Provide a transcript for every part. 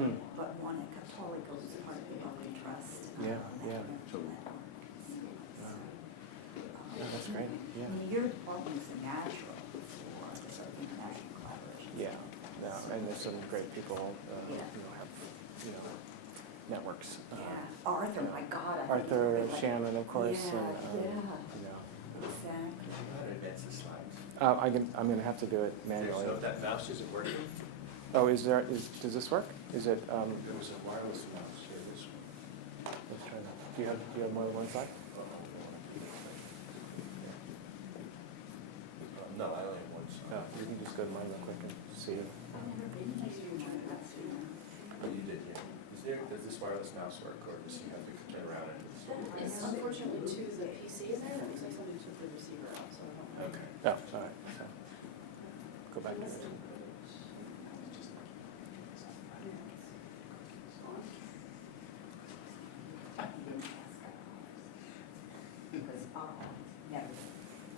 but one at Catholic was part of the Early Trust. That's great. Yeah. I mean, your department is a natural for the sort of international collaboration. Yeah. No, and there's some great people who have networks. Arthur, my God. Arthur, Shannon, of course. Exactly. Advance the slides. I'm going to have to do it manually. So if that mouse isn't working. Oh, does this work? Is it? There was a wireless mouse here. This one. Let's try that. Do you have more than one slide? No, I only have one slide. Oh, you can just go to mine real quick and see it. Oh, you did, yeah. Does this wireless mouse work, or does he have to turn around and? It's unfortunately to the PC in there. It looks like somebody took the receiver out, so I don't know. Okay. Oh, all right. So, go back to it.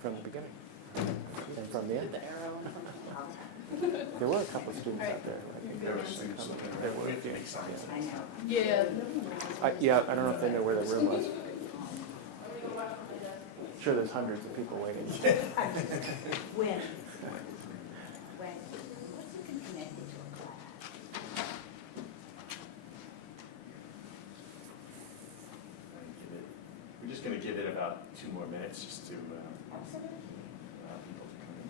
From the beginning. And from the end. The arrow and something. There were a couple of students out there. I think There were students looking There around. were, We have to yeah. make signs. I know. Yeah. I don't know if they know where the room was. Sure, there's hundreds of people waiting. When? What's even connected to a class? We're just going to give it about 2 more minutes just to people Absolutely. to come in.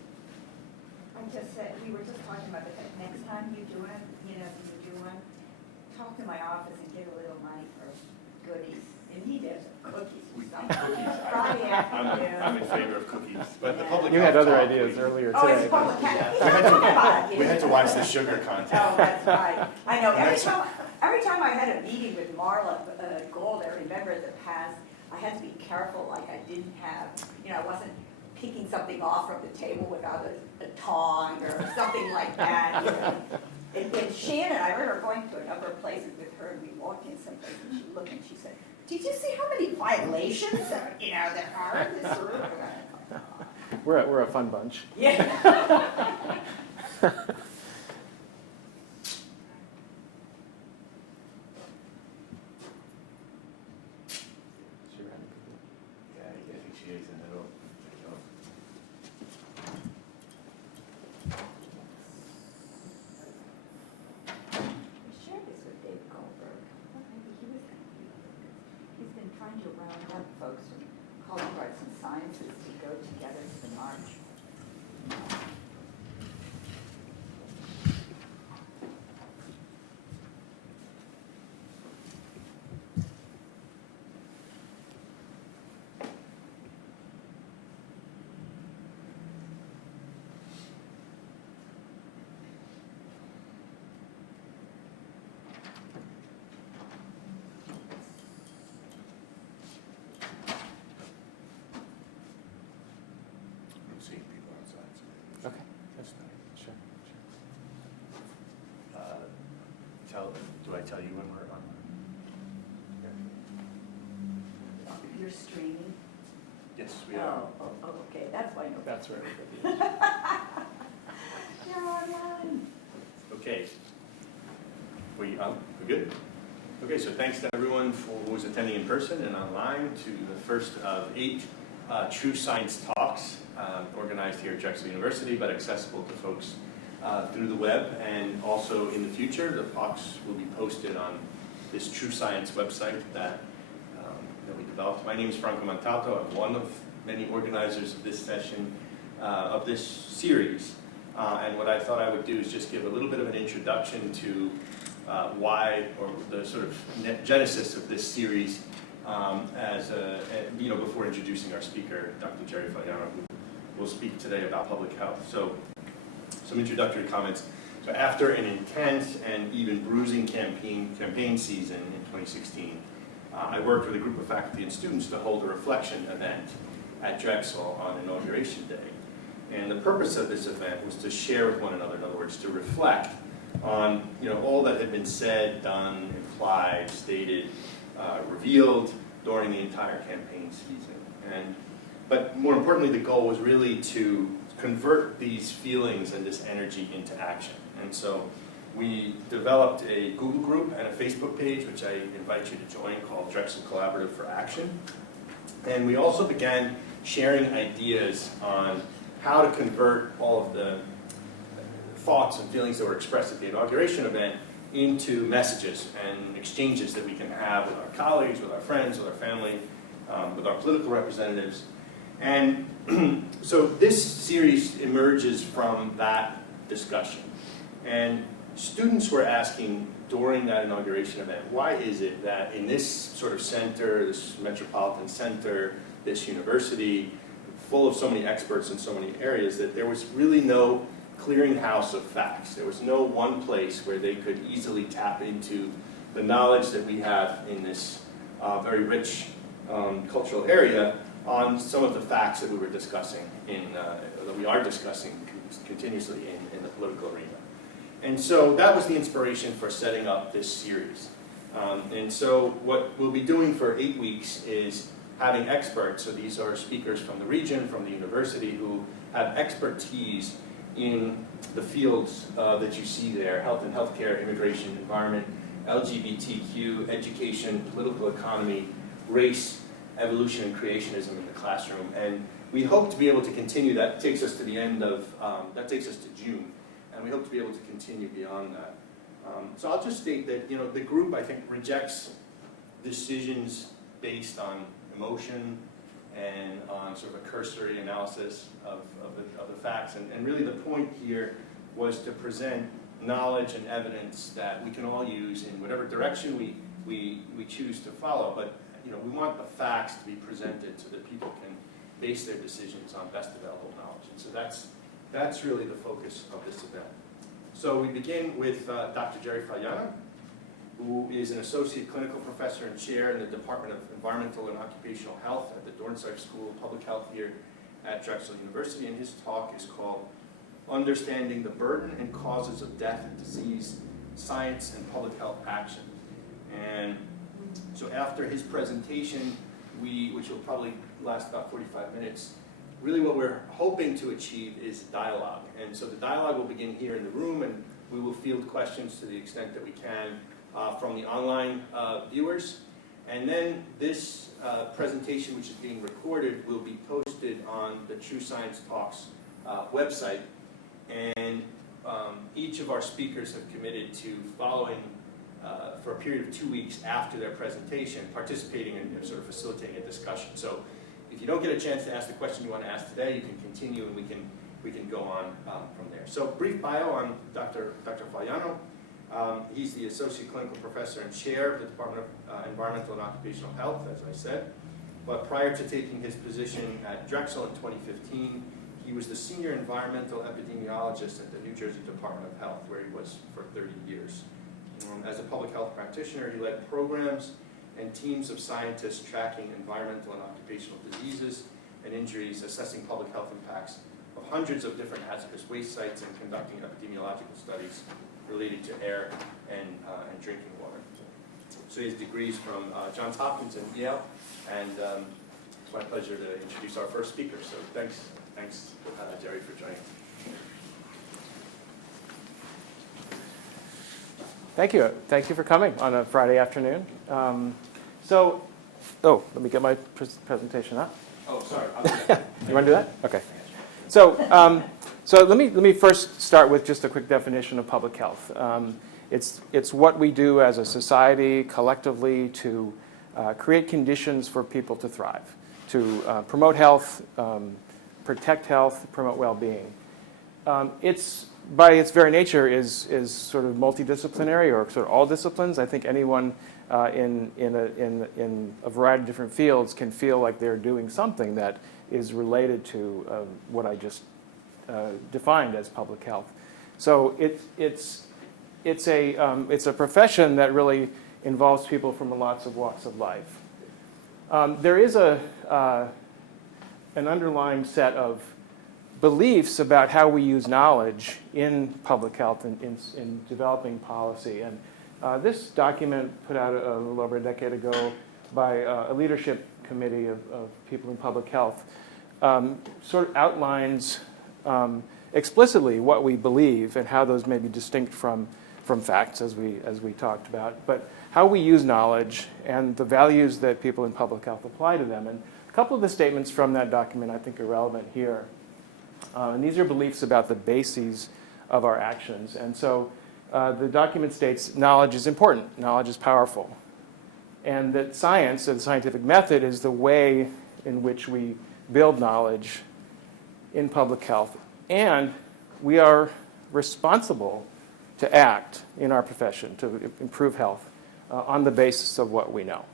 I just said, we were just talking about the fact, next time you do one, talk to my office and get a little money for goodies. And he does cookies or something. Cookies. Friday afternoon. I'm in favor of cookies, but the public You had health other talk, ideas earlier Oh, today. it's public health. We had to- we had to watch the sugar content. Oh, that's right. I know, Next every time I had a meeting with Marla Gold, I remember in the past, I had to be careful, like I didn't have, I wasn't picking something off from the table without a tong or something like that. And Shannon, I remember going to a number of places with her, and we walked in someplace, and she looked and she said, "Did you see how many violations, there are in this room?" We're a fun bunch. Yeah. Yeah, I think she is in the middle. I shared this with Dave Goldberg. Maybe he was going to be. He's been trying to round up folks from college arts and sciences to go together to the march. I'm seeing people outside. So Okay, that's fine. Sure. do I tell you when we're on? You're streaming? Yes, we are. Oh, okay, that's why. That's right. You're online. Okay. We good? Okay, so thanks to everyone who was attending in person and online to the first of 8 True Science Talks organized here at Drexel University, but accessible to folks through the web. And also in the future, the talks will be posted on this True Science website that we developed. My name is Franco Montalto. I'm one of many organizers of this session, of this series. And what I thought I would do is just give a little bit of an introduction to why, or the sort of genesis of this series, before introducing our speaker, Dr. Jerry Fagliano, who will speak today about public health. So, some introductory comments. So, after an intense and even bruising campaign season in 2016, I worked with a group of faculty and students to hold a reflection event at Drexel on Inauguration Day. And the purpose of this event was to share with one another, in other words, to reflect on all that had been said, done, implied, stated, revealed during the entire campaign season. But more importantly, the goal was really to convert these feelings and this energy into action. And so we developed a Google group and a Facebook page, which I invite you to join, called Drexel Collaborative for Action. And we also began sharing ideas on how to convert all of the thoughts and feelings that were expressed at the inauguration event into messages and exchanges that we can have with our colleagues, with our friends, with our family, with our political representatives. And so this series emerges from that discussion. And students were asking during that inauguration event, why is it that in this sort of center, this metropolitan center, this university, full of so many experts in so many areas, that there was really no clearinghouse of facts. There was no one place where they could easily tap into the knowledge that we have in this very rich cultural area on some of the facts that we were discussing, that we are discussing continuously in the political arena. And so that was the inspiration for setting up this series. And so what we'll be doing for 8 weeks is having experts, so these are speakers from the region, from the university, who have expertise in the fields that you see there: health and healthcare, immigration, environment, LGBTQ, education, political economy, race, evolution, and creationism in the classroom. And we hope to be able to continue. That takes us to the end of, that takes us to June. And we hope to be able to continue beyond that. So I'll just state that, you know, the group, I think, rejects decisions based on emotion and on sort of a cursory analysis of the facts. And really the point here was to present knowledge and evidence that we can all use in whatever direction we choose to follow. But, you know, we want the facts to be presented so that people can base their decisions on best available knowledge. And so that's really the focus of this event. So we begin with Dr. Jerry Fagliano, who is an associate clinical professor and chair in the Department of Environmental and Occupational Health at the Dornsife School of Public Health here at Drexel University. And his talk is called Understanding the Burden and Causes of Death and Disease, Science and Public Health Action. And so after his presentation, which will probably last about 45 minutes, really what we're hoping to achieve is dialogue. And so the dialogue will begin here in the room, and we will field questions to the extent that we can from the online viewers. And then this presentation, which is being recorded, will be posted on the True Science Talks website. And each of our speakers have committed to following for a period of 2 weeks after their presentation, participating in sort of facilitating a discussion. So if you don't get a chance to ask the question you want to ask today, you can continue and we can go on from there. So brief bio on Dr. Fagliano. He's the Associate Clinical Professor and Chair of the Department of Environmental and Occupational Health, as I said. But prior to taking his position at Drexel in 2015, he was the Senior Environmental Epidemiologist at the New Jersey Department of Health, where he was for 30 years. As a public health practitioner, he led programs and teams of scientists tracking environmental and occupational diseases and injuries, assessing public health impacts of hundreds of different hazardous waste sites, and conducting epidemiological studies related to air and drinking water. So he has degrees from Johns Hopkins and Yale, and it's my pleasure to introduce our first speaker. So thanks, Jerry, for joining. Thank you. Thank you for coming on a Friday afternoon. Let me get my presentation up. Oh, sorry. You want to do that? Okay. So let me first start with just a quick definition of public health. It's what we do as a society collectively to create conditions for people to thrive, to promote health, protect health, promote well-being. It's by its very nature is sort of multidisciplinary, or sort of all disciplines. I think anyone in a variety of different fields can feel like they're doing something that is related to what I just defined as public health. So it's a profession that really involves people from lots of walks of life. There is an underlying set of beliefs about how we use knowledge in public health and in developing policy. And this document, put out a little over a decade ago by a leadership committee of people in public health, sort of outlines explicitly what we believe and how those may be distinct from from facts, as we talked about, but how we use knowledge and the values that people in public health apply to them. And a couple of the statements from that document I think are relevant here. And these are beliefs about the bases of our actions. And so the document states knowledge is important, knowledge is powerful, and that science, or the scientific method, is the way in which we build knowledge in public health. And we are responsible to act in our profession to improve health on the basis of what we know.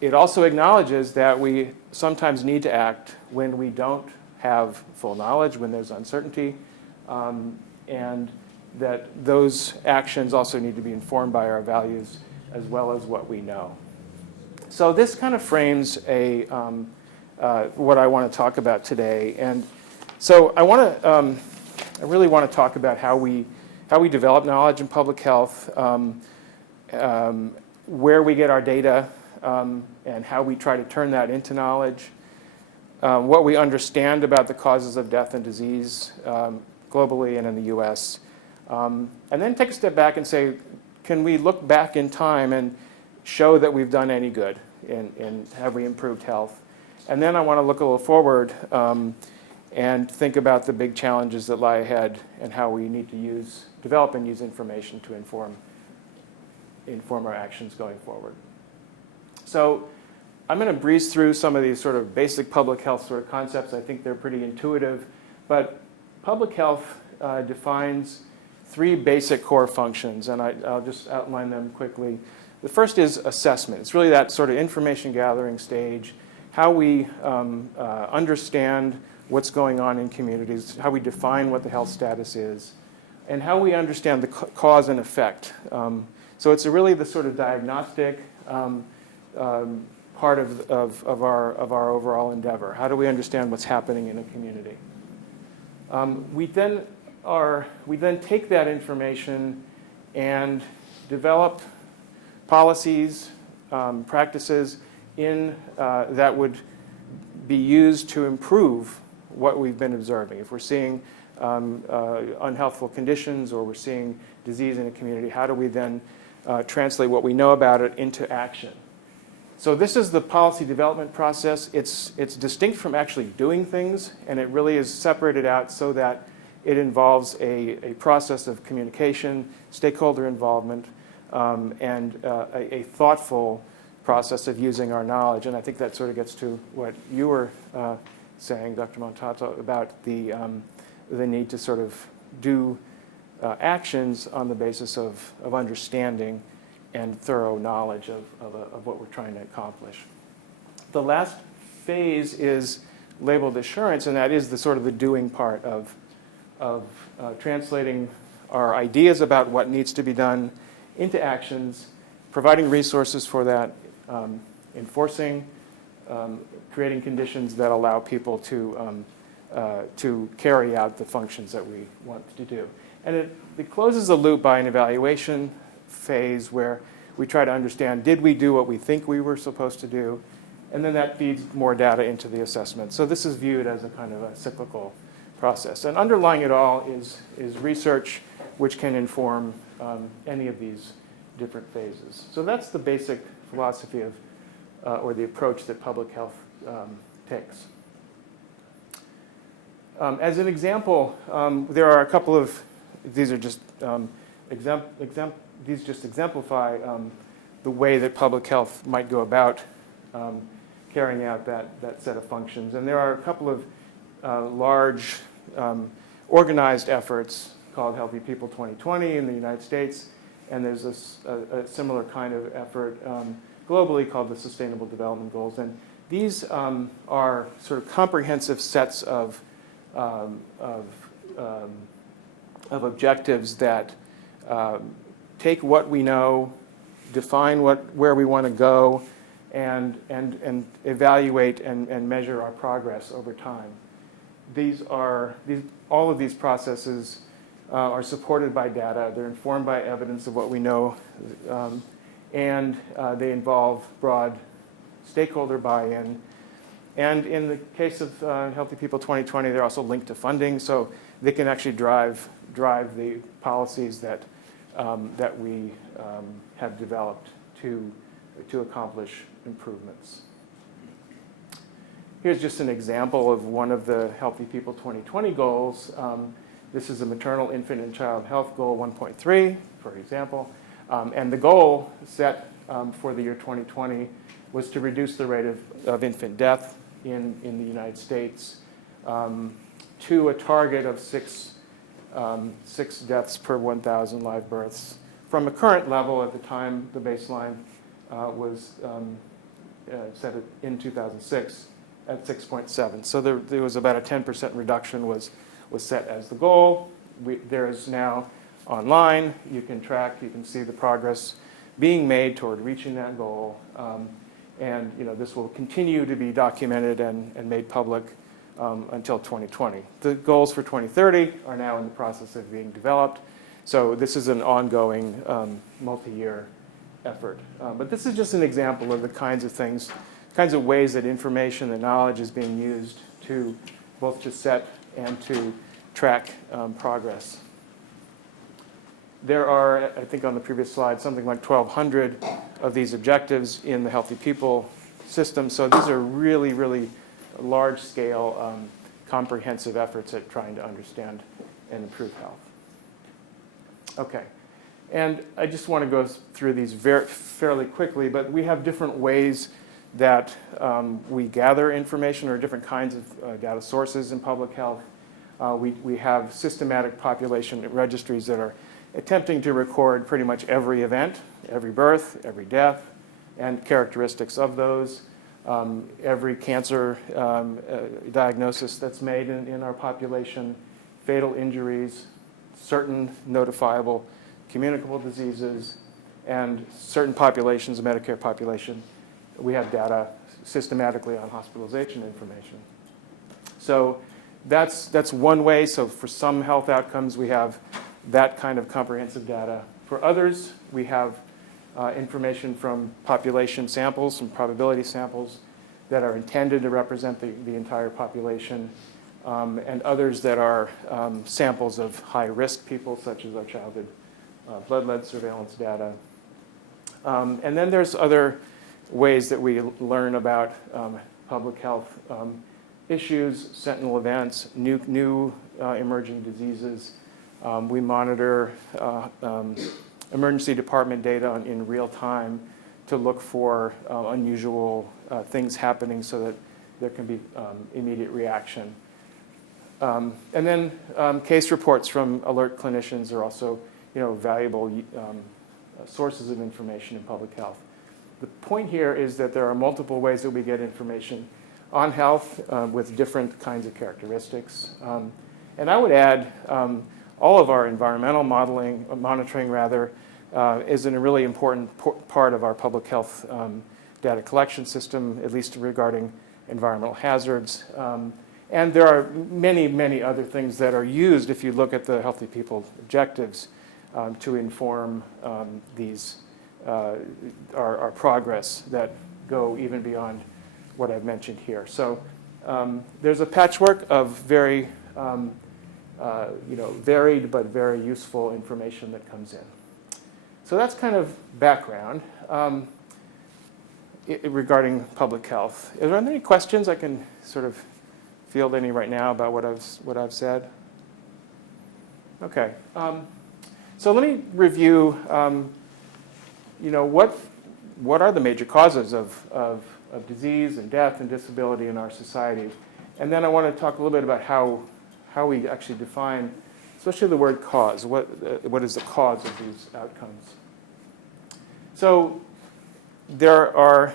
It also acknowledges that we sometimes need to act when we don't have full knowledge, when there's uncertainty, and that those actions also need to be informed by our values as well as what we know. So this kind of frames what I want to talk about today. And so I really want to talk about how we develop knowledge in public health, where we get our data, and how we try to turn that into knowledge, what we understand about the causes of death and disease globally and in the US, and then take a step back and say, can we look back in time and show that we've done any good and have we improved health? And then I want to look a little forward and think about the big challenges that lie ahead and how we need to develop and use information to inform our actions going forward. So I'm going to breeze through some of these sort of basic public health sort of concepts. I think they're pretty intuitive. But public health defines three basic core functions, and I'll just outline them quickly. The first is assessment. It's really that sort of information gathering stage, how we understand what's going on in communities, how we define what the health status is, and how we understand the cause and effect. So it's really the sort of diagnostic part of our overall endeavor. How do we understand what's happening in a community? We then take that information and develop policies, practices that would be used to improve what we've been observing. If we're seeing unhealthful conditions or we're seeing disease in a community, how do we then translate what we know about it into action? So this is the policy development process. It's distinct from actually doing things, and it really is separated out so that it involves a process of communication, stakeholder involvement, and a thoughtful process of using our knowledge. And I think that sort of gets to what you were saying, Dr. Montalto, about the need to sort of do actions on the basis of understanding and thorough knowledge of what we're trying to accomplish. The last phase is labeled assurance, and that is the sort of the doing part of translating our ideas about what needs to be done into actions, providing resources for that, enforcing, creating conditions that allow people to carry out the functions that we want to do. And it closes the loop by an evaluation phase where we try to understand, did we do what we think we were supposed to do? And then that feeds more data into the assessment. So this is viewed as a kind of a cyclical process. And underlying it all is research which can inform any of these different phases. So that's the basic philosophy of, or the approach that public health takes. As an example, there are a couple of, these are just these just exemplify the way that public health might go about carrying out that set of functions. And there are a couple of large organized efforts called Healthy People 2020 in the United States, and there's a similar kind of effort globally called the Sustainable Development Goals. And these are sort of comprehensive sets of objectives that take what we know, define where we want to go, and evaluate and measure our progress over time. All of these processes are supported by data. They're informed by evidence of what we know, and they involve broad stakeholder buy-in. And in the case of Healthy People 2020, they're also linked to funding, so they can actually drive drive the policies that, that we have developed to accomplish improvements. Here's just an example of one of the Healthy People 2020 goals. This is a maternal, infant, and child health goal 1.3, for example. And the goal set for the year 2020 was to reduce the rate of infant death in the United States to a target of six deaths per 1,000 live births from a current level at the time the baseline was set in 2006 at 6.7. So there was about a 10% reduction was set as the goal. There is now online, you can track, you can see the progress being made toward reaching that goal. And this will continue to be documented and made public until 2020. The goals for 2030 are now in the process of being developed. So this is an ongoing multi-year effort. But this is just an example of the kinds of things, kinds of ways that information and knowledge is being used to both to set and to track progress. There are, I think on the previous slide, something like 1,200 of these objectives in the Healthy People system. So these are really, really large-scale, comprehensive efforts at trying to understand and improve health. Okay, and I just want to go through these fairly quickly, but we have different ways that we gather information, or different kinds of data sources in public health. We have systematic population registries that are attempting to record pretty much every event, every birth, every death, and characteristics of those, every cancer diagnosis that's made in our population, fatal injuries, certain notifiable communicable diseases, and certain populations, the Medicare population. We have data systematically on hospitalization information. So that's one way. So for some health outcomes, we have that kind of comprehensive data. For others, we have information from population samples, some probability samples that are intended to represent the entire population, and others that are samples of high-risk people, such as our childhood blood lead surveillance data. And then there's other ways that we learn about public health issues, sentinel events, new emerging diseases. We monitor emergency department data in real time to look for unusual things happening so that there can be immediate reaction. And then case reports from alert clinicians are also valuable sources of information in public health. The point here is that there are multiple ways that we get information on health with different kinds of characteristics. And I would add all of our environmental monitoring is a really important part of our public health data collection system, at least regarding environmental hazards. And there are many, many other things that are used, if you look at the Healthy People objectives, to inform our progress that go even beyond what I've mentioned here. So there's a patchwork of very varied but very useful information that comes in. So that's kind of background regarding public health. Are there any questions? I can sort of field any right now about what I've said. Okay. So let me review. What are the major causes of disease and death and disability in our society, and then I want to talk a little bit about how we actually define, especially the word cause. What is the cause of these outcomes? So there are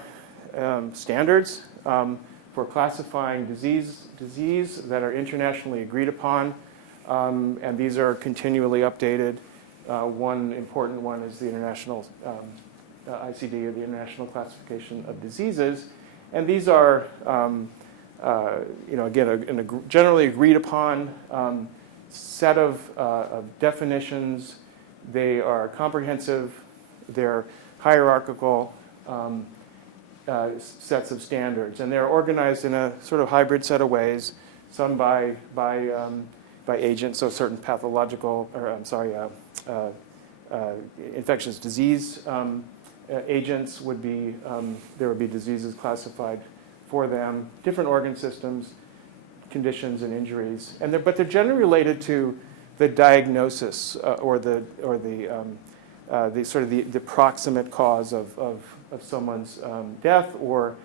standards for classifying disease that are internationally agreed upon, and these are continually updated. One important one is the International ICD, or the International Classification of Diseases, and these are, again, a generally agreed upon set of definitions. They are comprehensive. They're hierarchical sets of standards, and they're organized in a sort of hybrid set of ways. Some by agents, so certain pathological, or I'm sorry, infectious disease agents would be, there would be diseases classified for them, different organ systems, conditions and injuries, but they're generally related to the diagnosis or the proximate cause of someone's death or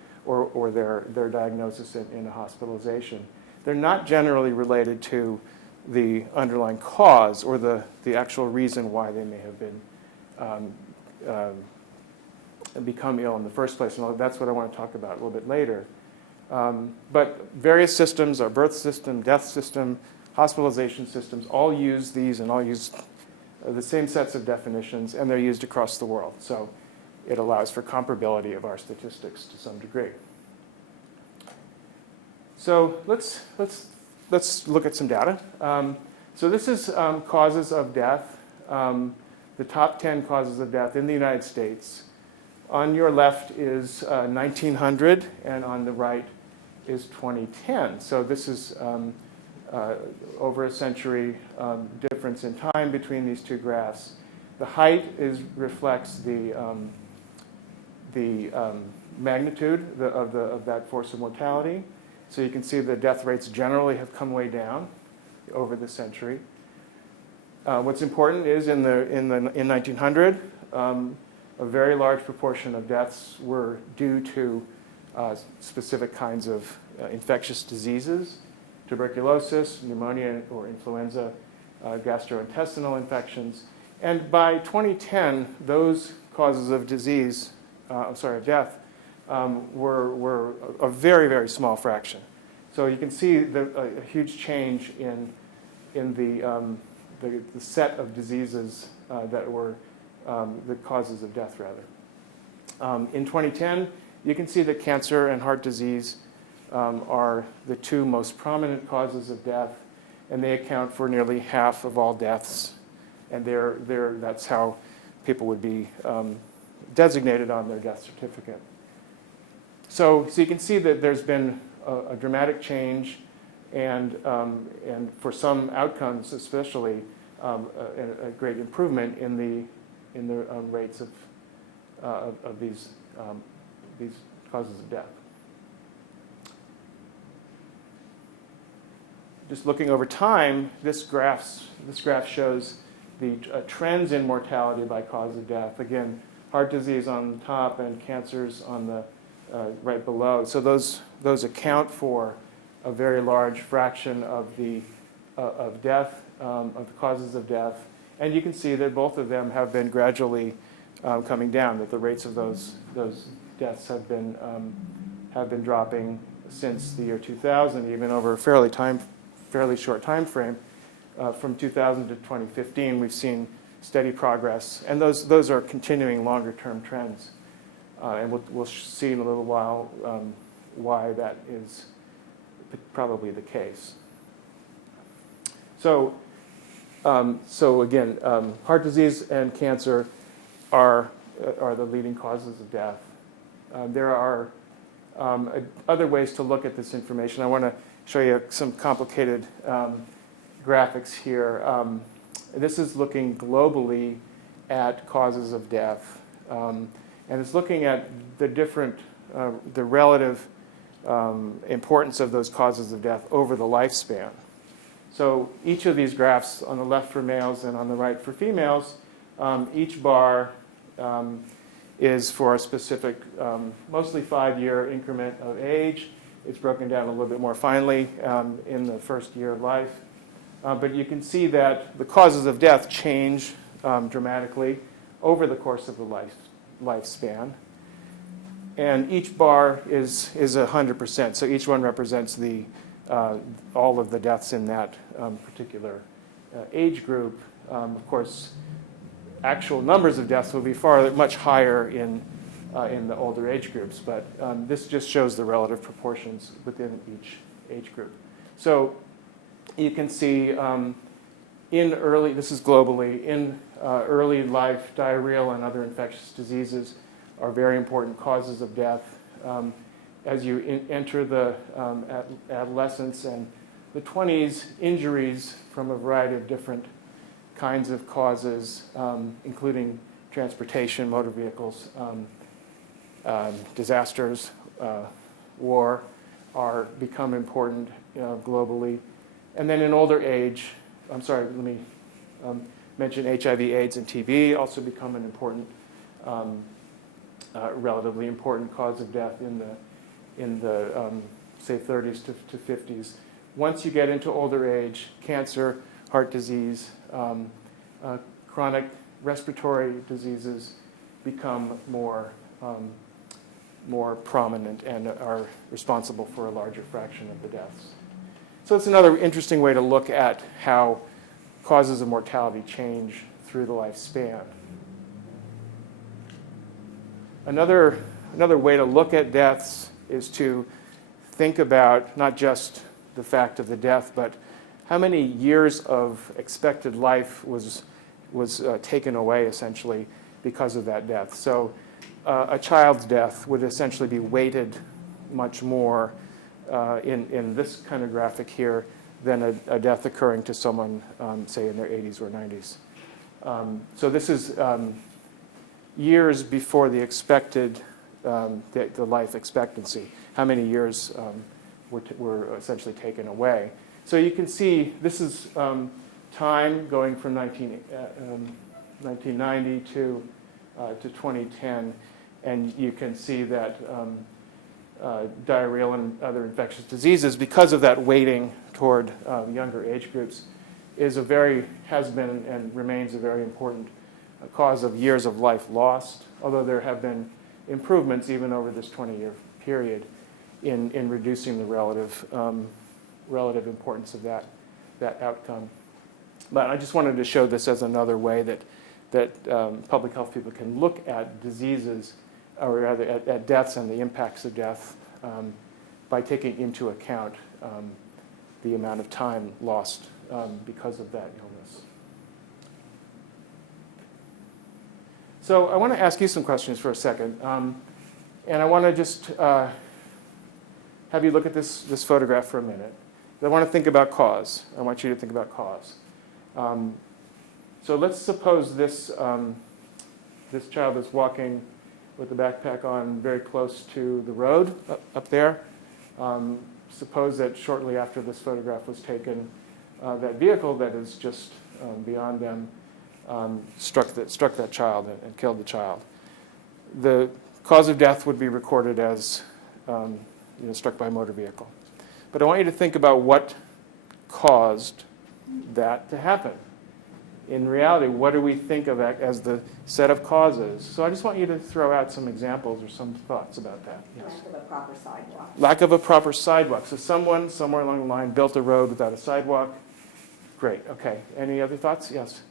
their diagnosis in a hospitalization. They're not generally related to the underlying cause or the actual reason why they may have been become ill in the first place. And that's what I want to talk about a little bit later. But various systems, our birth system, death system, hospitalization systems, all use these and all use the same sets of definitions, and they're used across the world. So it allows for comparability of our statistics to some degree. So let's look at some data. So this is causes of death, the top 10 causes of death in the United States. On your left is 1900, and on the right is 2010. So this is over a century difference in time between these two graphs. The height reflects the magnitude of that force of mortality. So you can see the death rates generally have come way down over the century. What's important is in 1900, a very large proportion of deaths were due to specific kinds of infectious diseases, tuberculosis, pneumonia or influenza, gastrointestinal infections. And by 2010, those causes of death were a very, very small fraction. So you can see a huge change in the set of diseases that were the causes of death, rather. In 2010, you can see that cancer and heart disease are the two most prominent causes of death, and they account for nearly half of all deaths. And that's how people would be designated on their death certificate. So you can see that there's been a dramatic change, and for some outcomes especially, a great improvement in the rates of these causes of death. Just looking over time, this graph shows the trends in mortality by cause of death. Again, heart disease on the top and cancers on the right below. So those account for a very large fraction of the death, of the causes of death. And you can see that both of them have been gradually coming down, that the rates of those deaths have been dropping since the year 2000, even over a fairly short time frame. From 2000 to 2015, we've seen steady progress, and those are continuing longer-term trends. And we'll see in a little while why that is probably the case. So again, heart disease and cancer are the leading causes of death. There are other ways to look at this information. I want to show you some complicated graphics here. This is looking globally at causes of death. And it's looking at the relative importance of those causes of death over the lifespan. So each of these graphs, on the left for males and on the right for females, each bar is for a specific, mostly 5-year increment of age. It's broken down a little bit more finely in the first year of life. But you can see that the causes of death change dramatically over the course of the lifespan. And each bar is 100%. So each one represents all of the deaths in that particular age group. Of course, actual numbers of deaths will be much higher in the older age groups, but this just shows the relative proportions within each age group. So you can see this is globally, in early life, diarrheal and other infectious diseases are very important causes of death. As you enter the adolescence and the 20s, injuries from a variety of different kinds of causes, including transportation, motor vehicles, disasters, war, are become important globally. And then in older age, I'm sorry, let me mention HIV, AIDS, and TB also become an important, relatively important cause of death in the say 30s to 50s. Once you get into older age, cancer, heart disease, chronic respiratory diseases become more prominent and are responsible for a larger fraction of the deaths. So it's another interesting way to look at how causes of mortality change through the lifespan. Another way to look at deaths is to think about not just the fact of the death, but how many years of expected life was taken away, essentially, because of that death. So a child's death would essentially be weighted much more in this kind of graphic here than a death occurring to someone, say, in their 80s or 90s. So this is years before the expected, the life expectancy, how many years were essentially taken away. So you can see this is time going from 1990 to 2010, and you can see that diarrheal and other infectious diseases, because of that weighting toward younger age groups, has been and remains a very important cause of years of life lost, although there have been improvements even over this 20-year period in reducing the relative importance of that outcome. But I just wanted to show this as another way that public health people can look at diseases, or rather at deaths and the impacts of death, by taking into account the amount of time lost because of that illness. So I want to ask you some questions for a second. And I want to just have you look at this photograph for a minute. I want to think about cause. I want you to think about cause. So let's suppose this child is walking with the backpack on very close to the road up there. Suppose that shortly after this photograph was taken, that vehicle that is just beyond them struck that child and killed the child. The cause of death would be recorded as struck by a motor vehicle. But I want you to think about what caused that to happen. In reality, what do we think of as the set of causes? So I just want you to throw out some examples or some thoughts about that. Yes. Lack of a proper sidewalk. Lack of a proper sidewalk. So someone somewhere along the line built a road without a sidewalk. Great. Okay. Any other thoughts? Yes.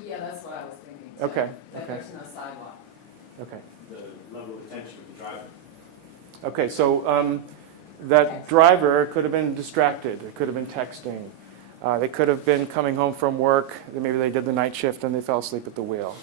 Yeah, that's what I was thinking. So Okay. that Okay. there's no sidewalk. Okay. The level of attention of the driver. Okay. So that driver could have been distracted. It could have been texting. They could have been coming home from work. Maybe they did the night shift and they fell asleep at the wheel.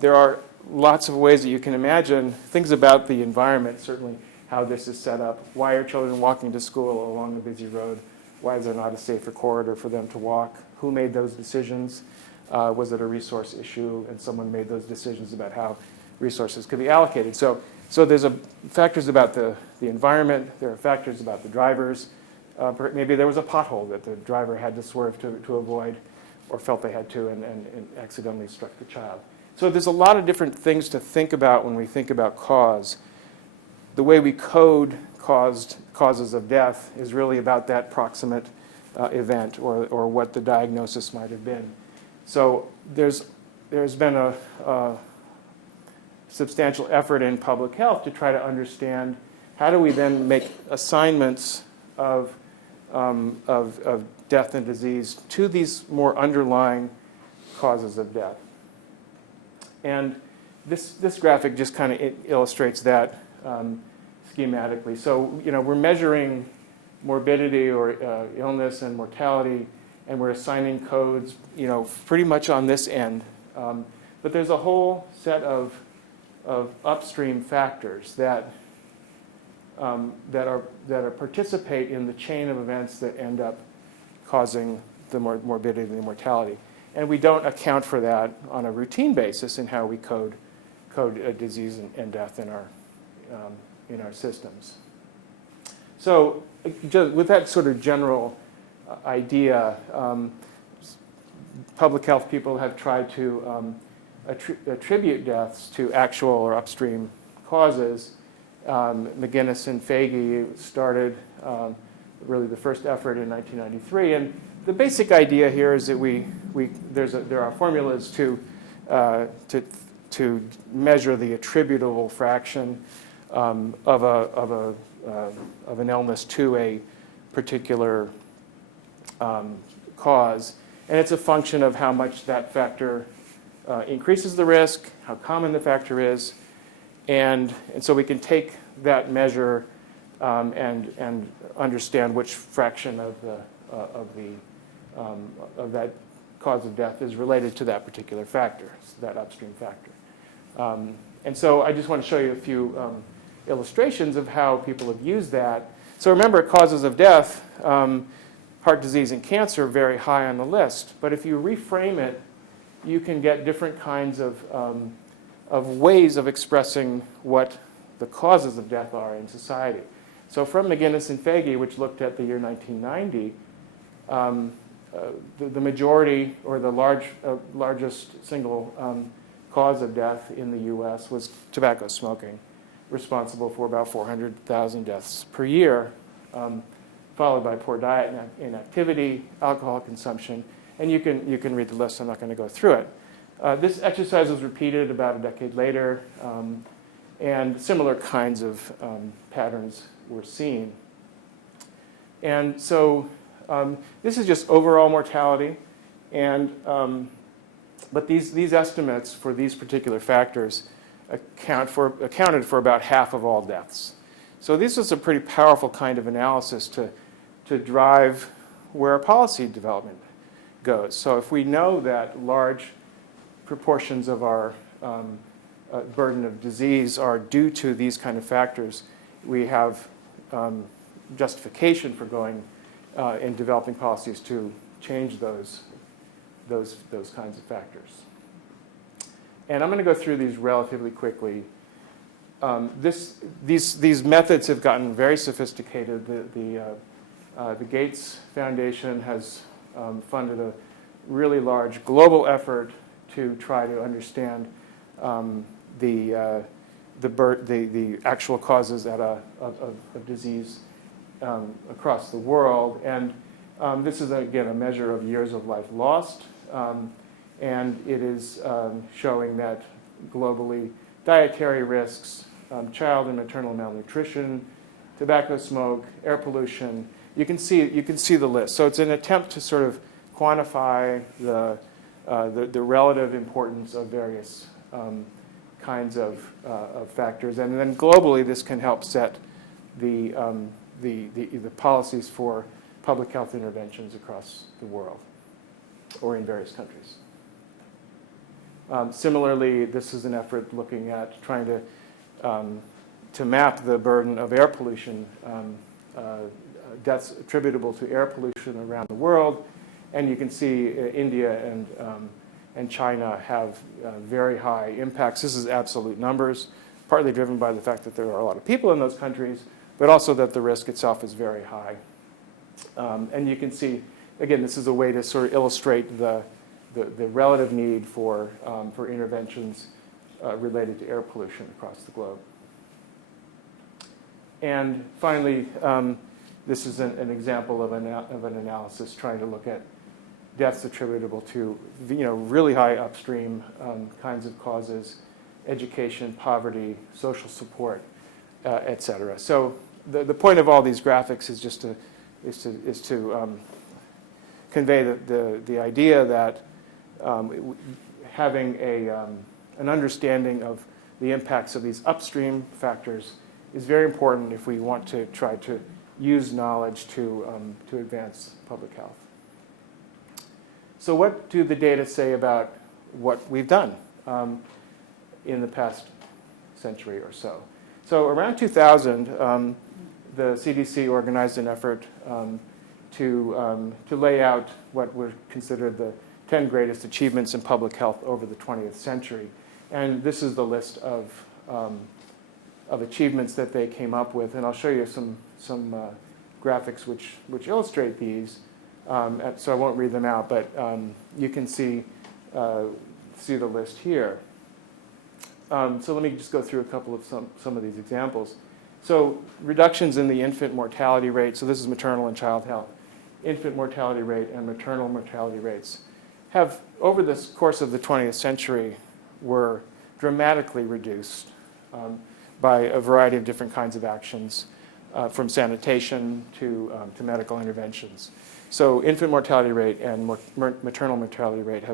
There are lots of ways that you can imagine things about the environment, certainly how this is set up. Why are children walking to school along a busy road? Why is there not a safer corridor for them to walk? Who made those decisions? Was it a resource issue and someone made those decisions about how resources could be allocated? So there's factors about the environment. There are factors about the drivers. Maybe there was a pothole that the driver had to swerve to avoid, or felt they had to, and accidentally struck the child. So there's a lot of different things to think about when we think about cause. The way we code causes of death is really about that proximate event or what the diagnosis might have been. So there's been a substantial effort in public health to try to understand how do we then make assignments of death and disease to these more underlying causes of death. And this graphic just kind of illustrates that schematically. So we're measuring morbidity or illness and mortality, and we're assigning codes pretty much on this end. But there's a whole set of upstream factors that that participate in the chain of events that end up causing the morbidity and the mortality. And we don't account for that on a routine basis in how we code disease and death in our systems. So just with that sort of general idea, public health people have tried to attribute deaths to actual or upstream causes. McGinnis and Faggy started really the first effort in 1993. And the basic idea here is that there are formulas to measure the attributable fraction of an illness to a particular cause. And it's a function of how much that factor increases the risk, how common the factor is. And so we can take that measure and understand which fraction of that cause of death is related to that particular factor, that upstream factor. And so I just want to show you a few illustrations of how people have used that. So remember, causes of death, heart disease and cancer, are very high on the list. But if you reframe it, you can get different kinds of ways of expressing what the causes of death are in society. So from McGinnis and Faggy, which looked at the year 1990, the majority or the largest single cause of death in the US was tobacco smoking, responsible for about 400,000 deaths per year, followed by poor diet and inactivity, alcohol consumption. And you can read the list. I'm not going to go through it. This exercise was repeated about a decade later, and similar kinds of patterns were seen. And so this is just overall mortality, and but these estimates for these particular factors accounted for about half of all deaths. So this is a pretty powerful kind of analysis to drive where policy development goes. So if we know that large proportions of our burden of disease are due to these kind of factors, we have justification for going in developing policies to change those kinds of factors. And I'm going to go through these relatively quickly. These methods have gotten very sophisticated. The Gates Foundation has funded a really large global effort to try to understand the actual causes of disease across the world. And this is, again, a measure of years of life lost. And it is showing that globally, dietary risks, child and maternal malnutrition, tobacco smoke, air pollution, you can see the list. So it's an attempt to sort of quantify the relative importance of various kinds of factors. And then globally, this can help set the policies for public health interventions across the world or in various countries. Similarly, this is an effort looking at trying to map the burden of air pollution, deaths attributable to air pollution around the world. And you can see India and China have very high impacts. This is absolute numbers, partly driven by the fact that there are a lot of people in those countries, but also that the risk itself is very high. And you can see, again, this is a way to sort of illustrate the relative need for interventions related to air pollution across the globe. And finally, this is an example of an analysis trying to look at deaths attributable to really high upstream kinds of causes, education, poverty, social support, et cetera. So the point of all these graphics is just to convey the idea that having an understanding of the impacts of these upstream factors is very important if we want to try to use knowledge to advance public health. So what do the data say about what we've done in the past century or so? So around 2000, the CDC organized an effort to lay out what were considered the 10 greatest achievements in public health over the 20th century. And this is the list of achievements that they came up with. And I'll show you some graphics which illustrate these. So I won't read them out, but you can see the list here. So let me just go through a couple of some of these examples. So reductions in the infant mortality rate, so this is maternal and child health, infant mortality rate and maternal mortality rates have, over the course of the 20th century, were dramatically reduced by a variety of different kinds of actions, from sanitation to medical interventions. So infant mortality rate and maternal mortality rate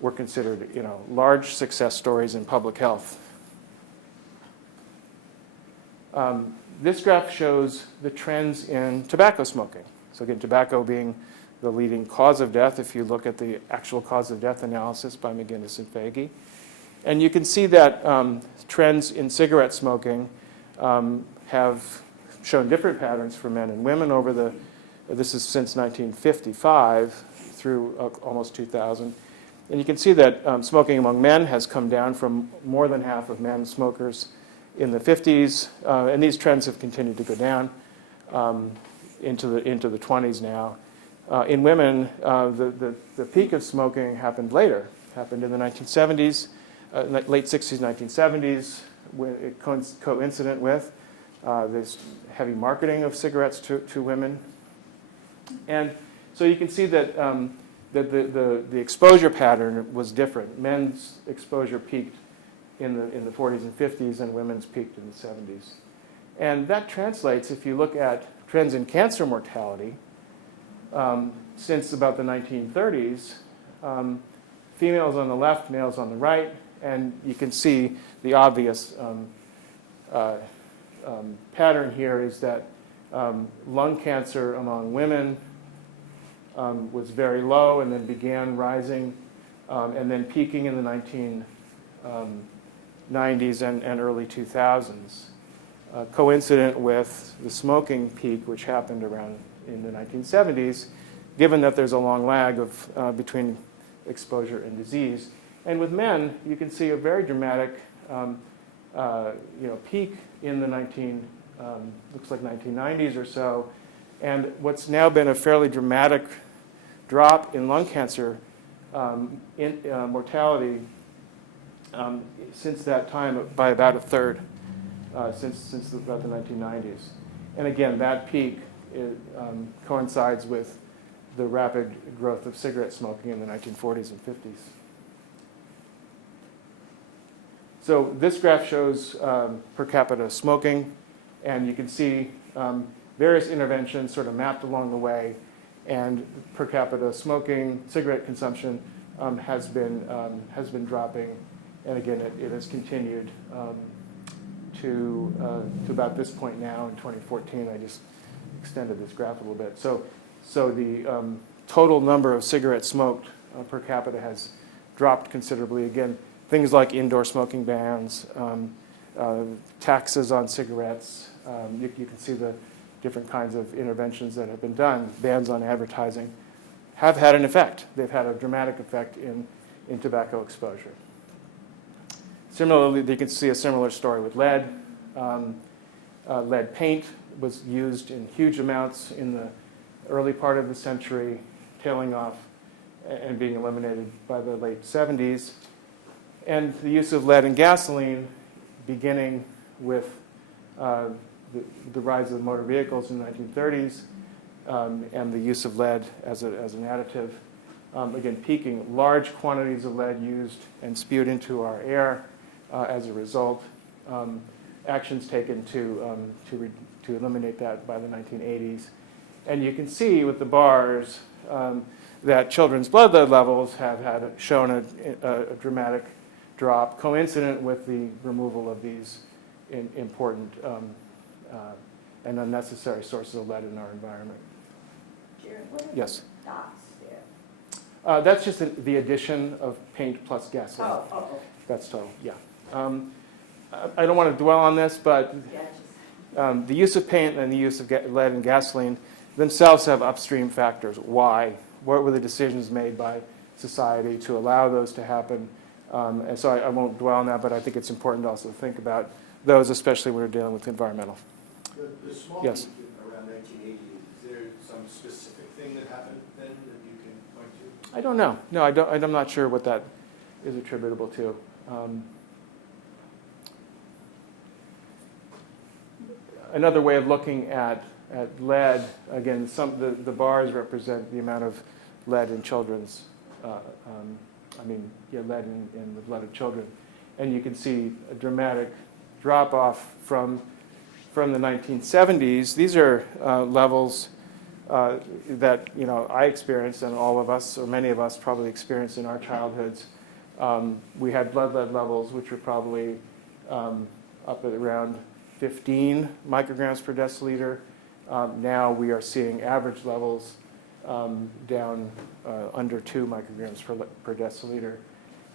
were considered, large success stories in public health. This graph shows the trends in tobacco smoking. So again, tobacco being the leading cause of death if you look at the actual cause of death analysis by McGinnis and Faggy. And you can see that trends in cigarette smoking have shown different patterns for men and women over this is since 1955 through almost 2000. And you can see that smoking among men has come down from more than half of men smokers in the 50s, and these trends have continued to go down into the 20s now. In women, the peak of smoking happened later, happened in the 1970s, late 60s, 1970s, coincident with this heavy marketing of cigarettes to women. And so you can see that the exposure pattern was different. Men's exposure peaked in the 40s and 50s, and women's peaked in the 70s. And that translates, if you look at trends in cancer mortality, since about the 1930s, females on the left, males on the right, and you can see the obvious pattern here is that lung cancer among women was very low and then began rising and then peaking in the 1990s and early 2000s, coincident with the smoking peak, which happened around in the 1970s, given that there's a long lag between exposure and disease. And with men, you can see a very dramatic peak in the looks like 1990s or so, and what's now been a fairly dramatic drop in lung cancer mortality since that time by about a third, since about the 1990s. And again, that peak coincides with the rapid growth of cigarette smoking in the 1940s and 50s. So this graph shows per capita smoking, and you can see various interventions sort of mapped along the way, and per capita smoking, cigarette consumption has been dropping, and again it has continued to about this point now in 2014. I just extended this graph a little bit. So the total number of cigarettes smoked per capita has dropped considerably. Again, things like indoor smoking bans, taxes on cigarettes. You can see the different kinds of interventions that have been done. Bans on advertising have had an effect. They've had a dramatic effect in tobacco exposure. Similarly, you can see a similar story with lead. Lead paint was used in huge amounts in the early part of the century, tailing off and being eliminated by the late 70s. And the use of lead in gasoline, beginning with the rise of motor vehicles in the 1930s, and the use of lead as an additive, again, peaking. Large quantities of lead used and spewed into our air as a result. Actions taken to eliminate that by the 1980s. And you can see with the bars that children's blood lead levels have shown a dramatic drop, coincident with the removal of these important and unnecessary sources of lead in our environment. Jared, what are Yes. the dots there? That's just the addition of paint plus gasoline. Oh. That's total, yeah. I don't want to dwell on this, but Yeah, the use of paint and the use of lead and gasoline themselves have upstream factors. Why? What were the decisions made by society to allow those to happen? And so I won't dwell on that, but I think it's important to also think about those, especially when we're dealing with environmental. The small Yes. peak around 1980, is there some specific thing that happened then that you can point to? I don't know. No, I don't, I'm not sure what that is attributable to. Another way of looking at lead, again, the bars represent the amount of lead in children's, lead in the blood of children. And you can see a dramatic drop off from the 1970s. These are levels that I experienced, and all of us, or many of us, probably experienced in our childhoods. We had blood lead levels which were probably up at around 15 micrograms per deciliter. Now we are seeing average levels down under 2 micrograms per deciliter.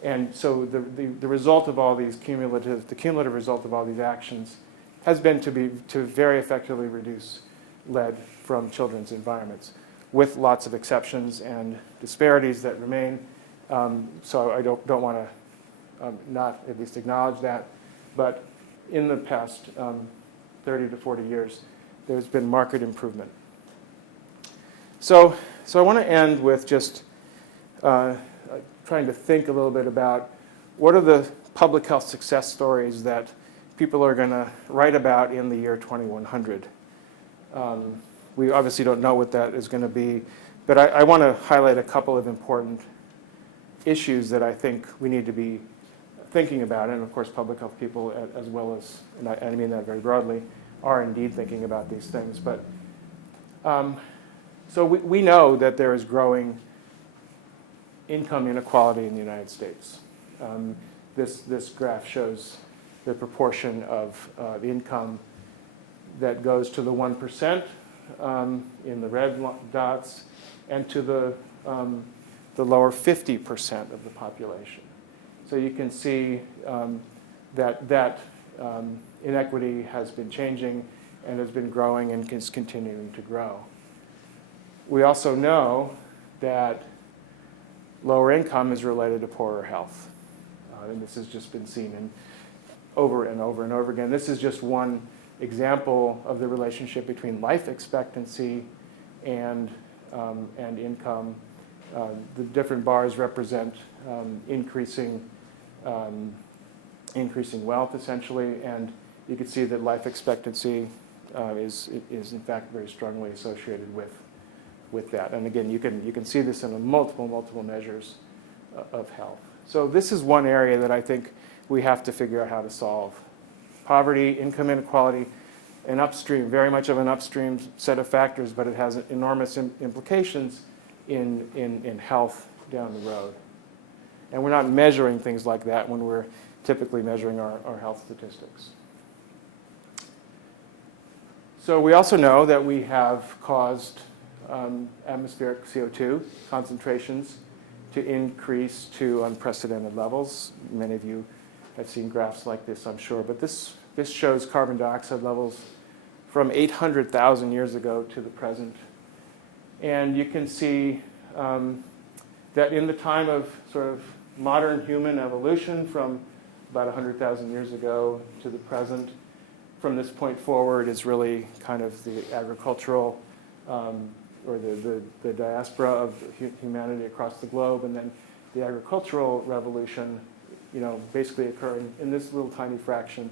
And so the result of all these the cumulative result of all these actions has been to very effectively reduce lead from children's environments, with lots of exceptions and disparities that remain. So I don't want to not at least acknowledge that. But in the past 30 to 40 years, there's been marked improvement. So I want to end with just trying to think a little bit about what are the public health success stories that people are going to write about in the year 2100. We obviously don't know what that is going to be, but I want to highlight a couple of important issues that I think we need to be thinking about, and of course public health people as well as, and I mean that very broadly, are indeed thinking about these things. But so we know that there is growing income inequality in the United States. This graph shows the proportion of the income that goes to the 1% in the red dots, and to the lower 50% of the population. So you can see that inequity has been changing and has been growing and is continuing to grow. We also know that lower income is related to poorer health. And this has just been seen over and over and over again. This is just one example of the relationship between life expectancy and income. The different bars represent increasing wealth, essentially, and you can see that life expectancy is in fact very strongly associated with that. And again, you can see this in multiple measures of health. So this is one area that I think we have to figure out how to solve. Poverty, income inequality, and upstream, very much of an upstream set of factors, but it has enormous implications in health down the road. And we're not measuring things like that when we're typically measuring our health statistics. So we also know that we have caused atmospheric CO2 concentrations to increase to unprecedented levels. Many of you have seen graphs like this, I'm sure, but this shows carbon dioxide levels from 800,000 years ago to the present. And you can see that in the time of sort of modern human evolution, from about 100,000 years ago to the present, from this point forward is really kind of the agricultural or the diaspora of humanity across the globe, and then the agricultural revolution, basically occurring in this little tiny fraction.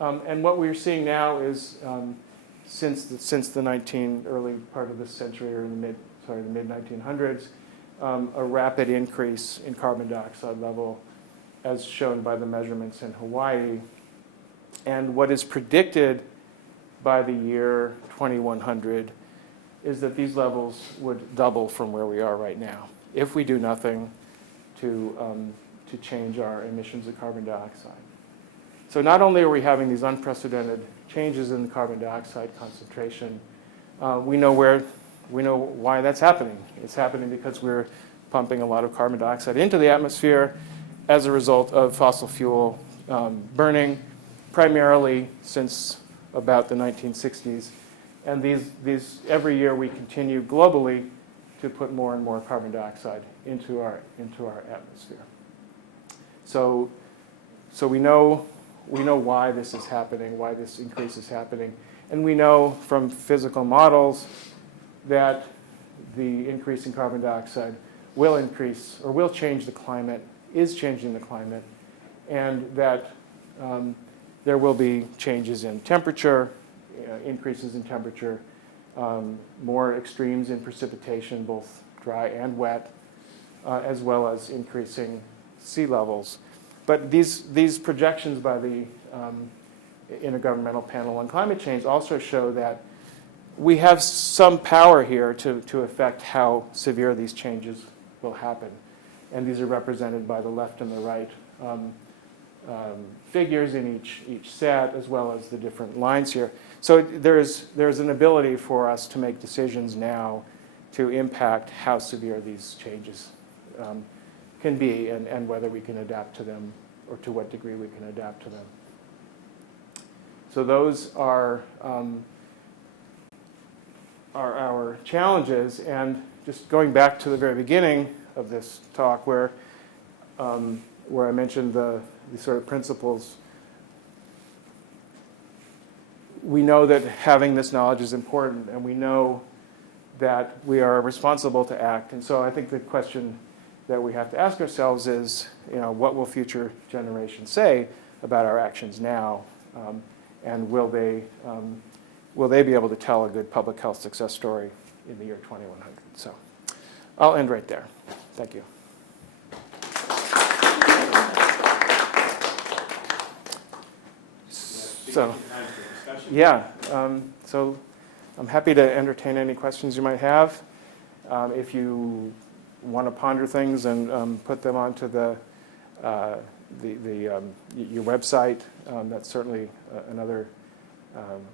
And what we're seeing now is since the early part of this century, or the mid 1900s, a rapid increase in carbon dioxide level, as shown by the measurements in Hawaii. And what is predicted by the year 2100 is that these levels would double from where we are right now if we do nothing to change our emissions of carbon dioxide. So not only are we having these unprecedented changes in the carbon dioxide concentration, we know why that's happening. It's happening because we're pumping a lot of carbon dioxide into the atmosphere as a result of fossil fuel burning, primarily since about the 1960s. And these every year we continue globally to put more and more carbon dioxide into our atmosphere. So we know why this is happening, why this increase is happening, and we know from physical models that the increase in carbon dioxide will increase or will change the climate, is changing the climate, and that there will be changes in temperature, increases in temperature, more extremes in precipitation, both dry and wet, as well as increasing sea levels. But these projections by the Intergovernmental Panel on Climate Change also show that we have some power here to affect how severe these changes will happen. And these are represented by the left and the right figures in each set, as well as the different lines here. So there's an ability for us to make decisions now to impact how severe these changes can be, and whether we can adapt to them, or to what degree we can adapt to them. So those are our challenges. And just going back to the very beginning of this talk, where I mentioned the sort of principles, we know that having this knowledge is important, and we know that we are responsible to act. And so I think the question that we have to ask ourselves is, what will future generations say about our actions now? And will they be able to tell a good public health success story in the year 2100? So I'll end right there. Thank you. So, yeah, so I'm happy to entertain any questions you might have. If you want to ponder things and put them onto your website, that's certainly another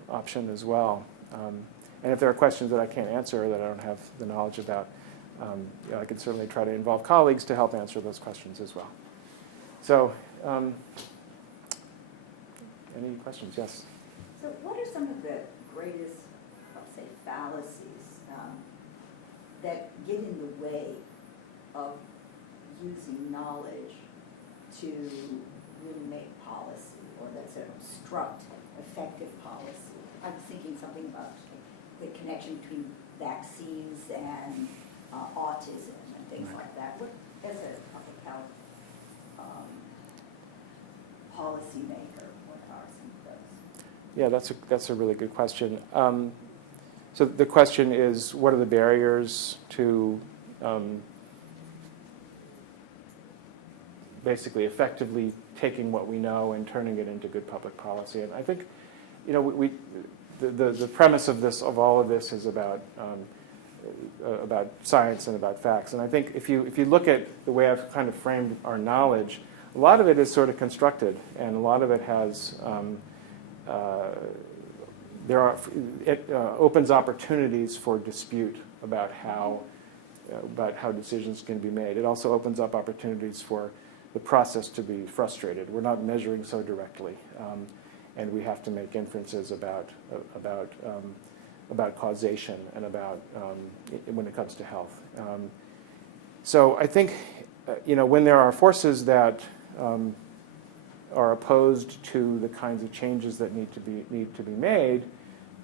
option as well. And if there are questions that I can't answer, or that I don't have the knowledge about, I can certainly try to involve colleagues to help answer those questions as well. So, any questions? Yes? So what are some of the greatest, let's say, fallacies that get in the way of using knowledge to really make policy, or that sort of obstruct effective policy? I was thinking something about the connection between vaccines and autism and things like that. What, as a public health policymaker, what are some of those? Yeah, that's a really good question. So the question is, what are the barriers to basically effectively taking what we know and turning it into good public policy? And I think, the premise of all of this is about science and about facts. And I think if you look at the way I've kind of framed our knowledge, a lot of it is sort of constructed, and a lot of it has it opens opportunities for dispute about how decisions can be made. It also opens up opportunities for the process to be frustrated. We're not measuring so directly, and we have to make inferences about causation and about when it comes to health. So I think when there are forces that are opposed to the kinds of changes that need to be made,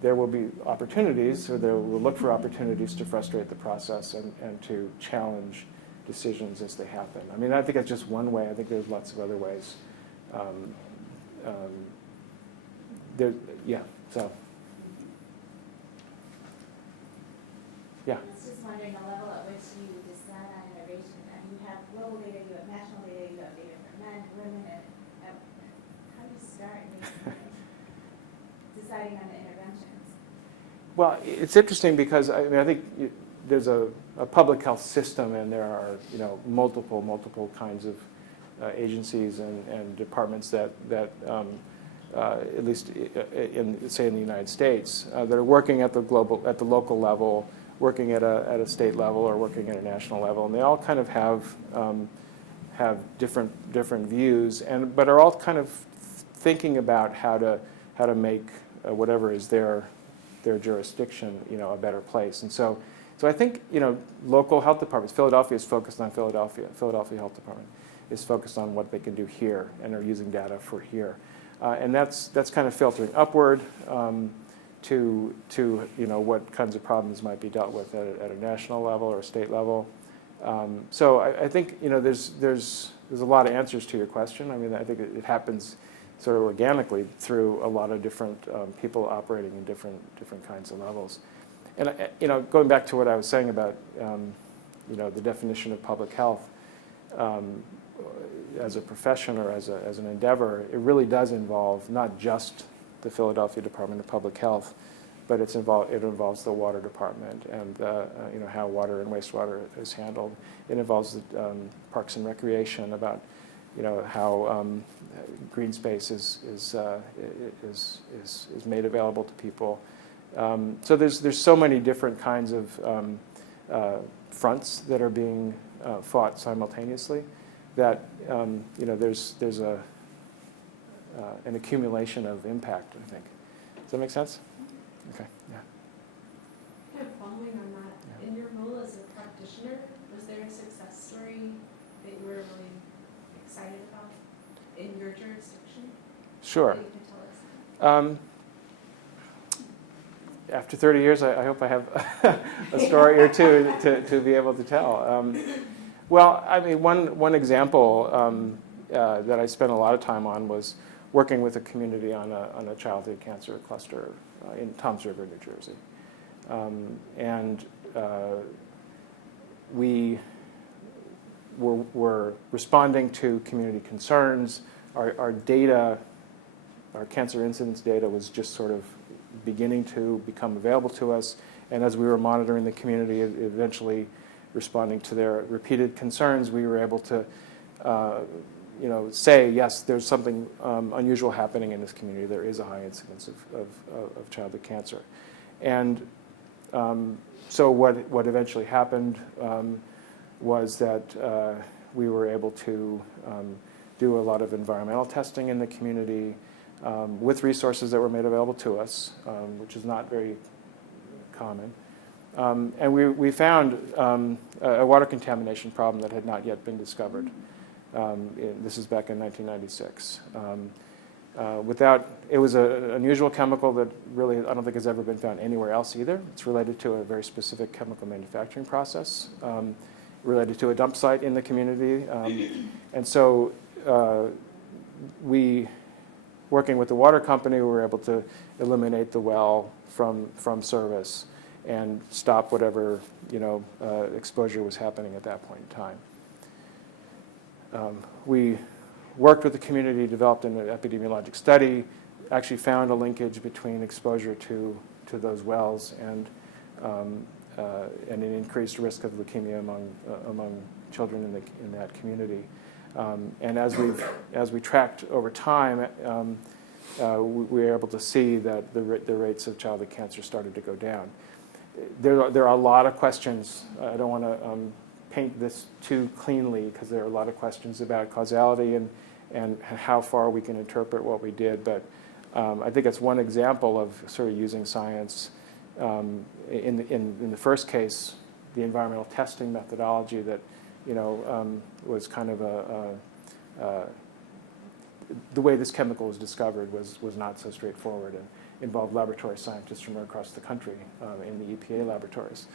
there will be opportunities, or we'll look for opportunities to frustrate the process and to challenge decisions as they happen. I mean, I think that's just one way. I think there's lots of other ways. So. Yeah. I was just wondering the level at which you decide on innovation. I mean, you have global data, you have national data, you have data for men, women, and how do you start deciding on the interventions? Well, it's interesting because I think there's a public health system, and there are multiple kinds of agencies and departments that at least in the United States that are working at the local level, working at a state level, or working at a national level, and they all kind of have different views, but are all kind of thinking about how to make whatever is their jurisdiction, a better place. And so I think, local health departments, Philadelphia is focused on Philadelphia. Philadelphia Health Department is focused on what they can do here and are using data for here. And that's kind of filtering upward to what kinds of problems might be dealt with at a national level or state level. So I think, there's a lot of answers to your question. I mean, I think it happens sort of organically through a lot of different people operating in different kinds of levels. And going back to what I was saying about the definition of public health as a profession or as an endeavor, it really does involve not just the Philadelphia Department of Public Health, but it involves the water department and how water and wastewater is handled. It involves the Parks and Recreation, about how green space is made available to people. So there's so many different kinds of fronts that are being fought simultaneously that there's an accumulation of impact, I think. Does that make sense? Okay. Yeah. Kind of following on that, in your role as a practitioner, was there a success story that you were really excited about in your jurisdiction? Sure. That you could tell us? After 30 years, I hope I have a story or two to be able to tell. Well, I mean, one example that I spent a lot of time on was working with a community on a childhood cancer cluster in Toms River, New Jersey. And we were responding to community concerns. Our data, our cancer incidence data, was just sort of beginning to become available to us. And as we were monitoring the community, eventually responding to their repeated concerns, we were able to say, yes, there's something unusual happening in this community. There is a high incidence of childhood cancer. And so what eventually happened was that we were able to do a lot of environmental testing in the community with resources that were made available to us, which is not very common. And we found a water contamination problem that had not yet been discovered. This is back in 1996. It was an unusual chemical that really I don't think has ever been found anywhere else either. It's related to a very specific chemical manufacturing process, related to a dump site in the community. And so working with the water company, we were able to eliminate the well from service and stop whatever exposure was happening at that point in time. We worked with the community, developed an epidemiologic study, actually found a linkage between exposure to those wells and an increased risk of leukemia among children in that community. And as we tracked over time, we were able to see that the rates of childhood cancer started to go down. There are a lot of questions. I don't want to paint this too cleanly because there are a lot of questions about causality and how far we can interpret what we did. But I think it's one example of sort of using science. In the first case, the environmental testing methodology that was kind of the way this chemical was discovered was not so straightforward and involved laboratory scientists from across the country in the EPA laboratories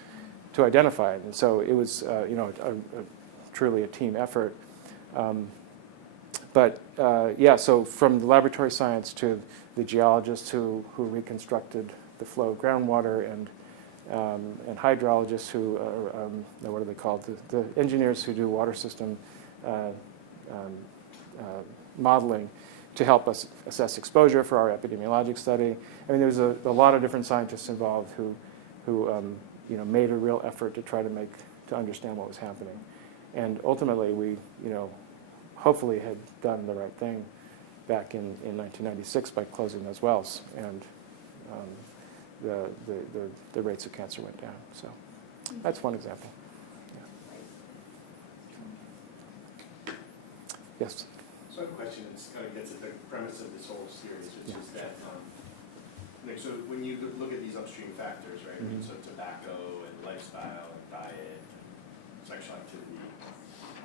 to identify it. And so it was truly a team effort. So from the laboratory science to the geologists who reconstructed the flow of groundwater and hydrologists who what are they called? The engineers who do water system modeling to help us assess exposure for our epidemiologic study. I mean, there's a lot of different scientists involved who made a real effort to try to understand what was happening. And ultimately, we hopefully had done the right thing back in 1996 by closing those wells, and the rates of cancer went down. So that's one example. Yeah. Yes. So I have a question that kind of gets at the premise of this whole series, which is that Nick, so when you look at these upstream factors, right, I mean, Mhm. so tobacco and lifestyle and diet, sexual activity,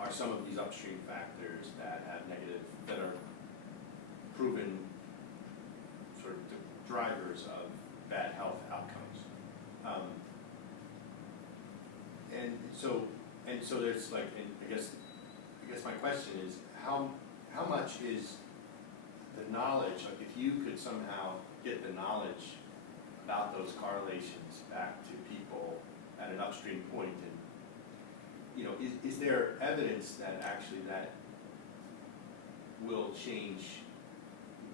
are some of these upstream factors that have negative, that are proven sort of drivers of bad health outcomes. And so there's like, and I guess my question is, how much is the knowledge, like if you could somehow get the knowledge about those correlations back to people at an upstream point, and you know, is there evidence that actually that will change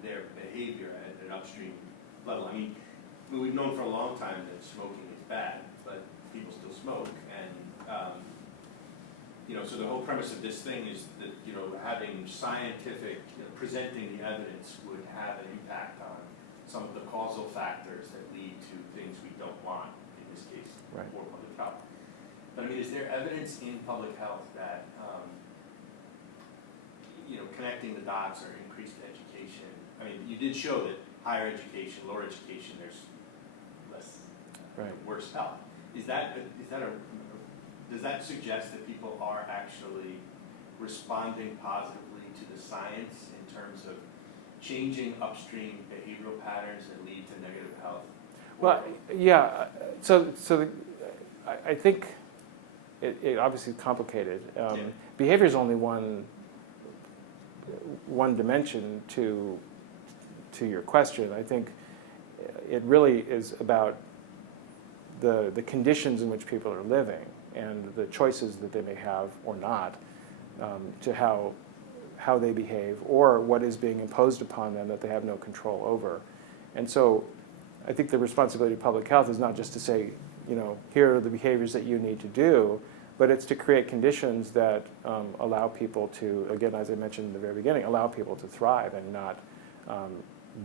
their behavior at an upstream level? I mean, we've known for a long time that smoking is bad, but people still smoke, and you know, so the whole premise of this thing is that, you know, having scientific, you know, presenting the evidence would have an impact on some of the causal factors that lead to things we don't want, in this case, Right. poor public health. But I mean, is there evidence in public health that, you know, connecting the dots or increased education? I mean, you did show that higher education, lower education, there's less, Right. worse health. Does that suggest that people are actually responding positively to the science in terms of changing upstream behavioral patterns that lead to negative health? Well, yeah. So I think it obviously is complicated. Yeah. Behavior is only one dimension to your question. I think it really is about the conditions in which people are living and the choices that they may have or not, to how they behave, or what is being imposed upon them that they have no control over. And so I think the responsibility of public health is not just to say, you know, here are the behaviors that you need to do, but it's to create conditions that allow people to, again, as I mentioned in the very beginning, allow people to thrive and not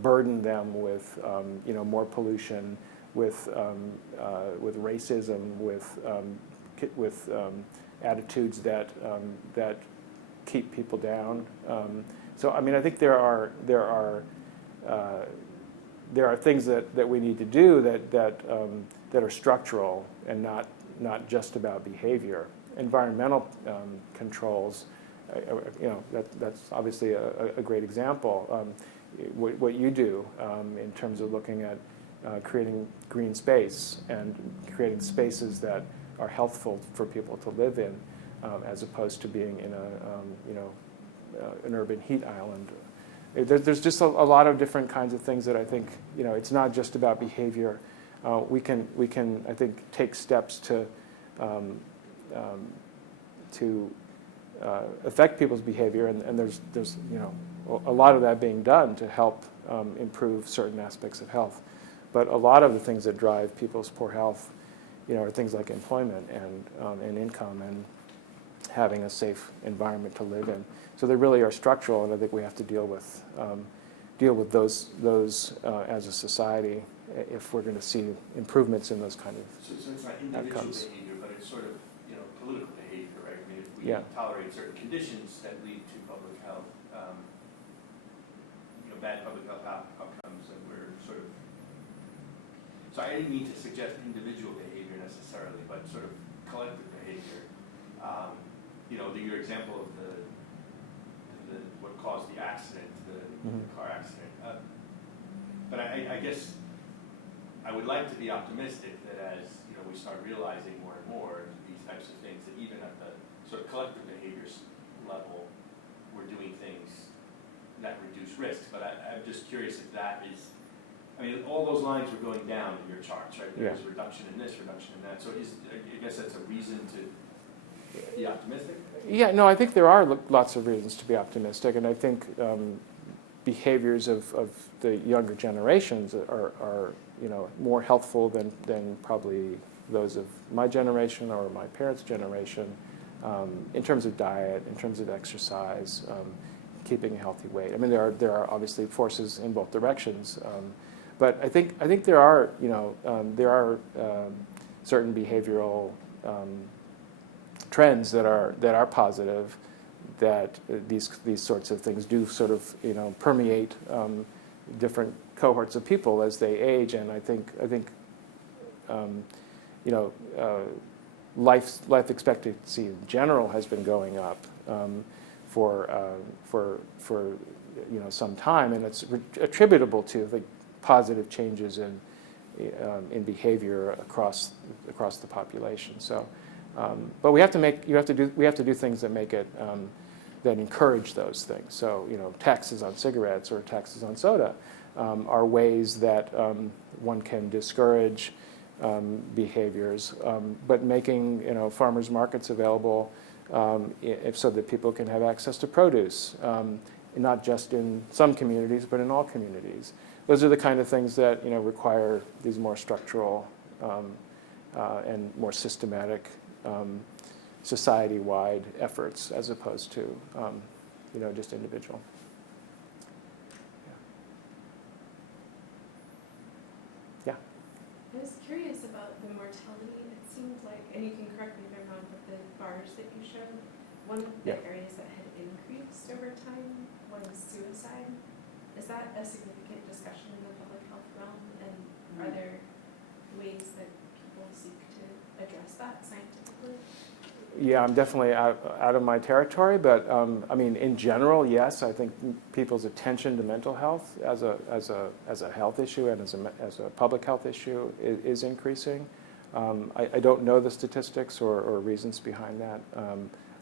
burden them with, you know, more pollution, with racism, with attitudes that keep people down. So I mean, I think there are things that we need to do that are structural and not just about behavior. Environmental controls, you know, that's obviously a great example. What you do in terms of looking at creating green space and creating spaces that are healthful for people to live in, as opposed to being in an urban heat island. There's just a lot of different kinds of things that I think, you know, it's not just about behavior. We can I think take steps to affect people's behavior, and there's you know, a lot of that being done to help improve certain aspects of health. But a lot of the things that drive people's poor health, you know, are things like employment and income and having a safe environment to live in. So they really are structural, and I think we have to deal with those as a society if we're going to see improvements in those kind of So it's not individual outcomes. behavior, but it's sort of, you know, political behavior, right? I mean, if we Yeah. tolerate certain conditions that lead to public health, you know, bad public health outcomes, and we're sort of. So I didn't mean to suggest individual behavior necessarily, but sort of collective behavior. You know, your example of the what caused the accident, the car accident. But I guess I would like to be optimistic that as, you know, we start realizing more and more these types of things, that even at the sort of collective behaviors level, we're doing things that reduce risks. But I'm just curious if that is, I mean, all those lines were going down in your charts, right? There's reduction in this, reduction in that. So I guess that's a reason to be optimistic? Yeah, no, I think there are lots of reasons to be optimistic, and I think behaviors of the younger generations are you know, more healthful than probably those of my generation or my parents' generation, in terms of diet, in terms of exercise, keeping a healthy weight. I mean, there are obviously forces in both directions, but I think there are, you know, certain behavioral trends that are positive, that these sorts of things do sort of, you know, permeate different cohorts of people as they age, and I think you know, life expectancy in general has been going up for you know, some time, and it's attributable to the positive changes in behavior across the population. So, but we have to do things that make it that encourage those things. So, you know, taxes on cigarettes or taxes on soda are ways that one can discourage behaviors, but making, you know, farmers markets available so that people can have access to produce, not just in some communities, but in all communities. Those are the kind of things that, you know, require these more structural and more systematic society-wide efforts, as opposed to, you know, just individual. Yeah. I was curious about the mortality. It seemed like, and you can correct me if I'm wrong, but the bars that you showed, one of the areas that had increased over time was suicide. Is that a significant discussion in the public health realm? And are there ways that people seek to address that scientifically? Yeah, I'm definitely out of my territory, but I mean, in general, yes. I think people's attention to mental health as a health issue and as a public health issue is increasing. I don't know the statistics or reasons behind that,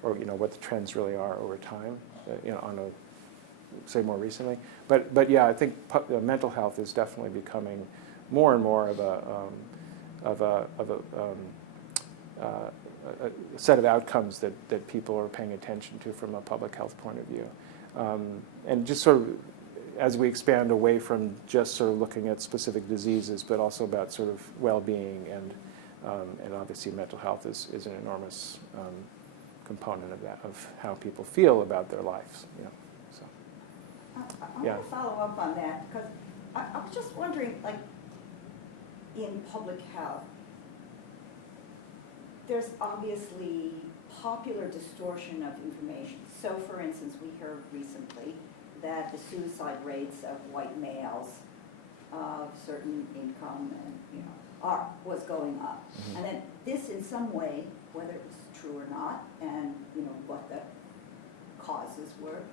or, you know, what the trends really are over time. You know, on a, say, more recently. But yeah, I think mental health is definitely becoming more and more of a set of outcomes that people are paying attention to from a public health point of view. And just sort of, as we expand away from just sort of looking at specific diseases, but also about sort of well-being, and obviously mental health is an enormous component of that, of how people feel about their lives. You know, so. I want to follow up on that, because I was just wondering, like, in public health, there's obviously popular distortion of information. So, for instance, we heard recently that the suicide rates of white males of certain income and, you know, was going up. Mm-hmm. And then this, in some way, whether it was true or not, and, you know, what the causes were,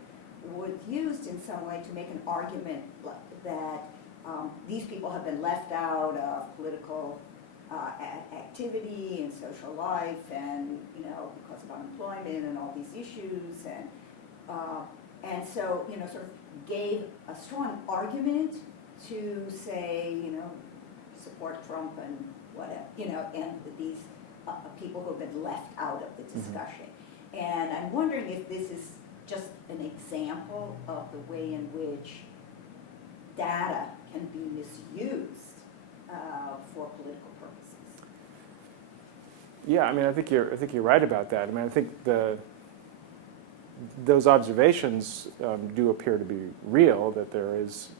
was used in some way to make an argument that these people have been left out of political activity and social life, and, you know, because of unemployment and all these issues, and so, you know, sort of gave a strong argument to say, you know, support Trump and whatever, you know, and these people who have been left out of the discussion. Mm-hmm. And I'm wondering if this is just an example of the way in which data can be misused for political purposes. Yeah, I mean, I think you're right about that. I mean, I think those observations do appear to be real. That there is,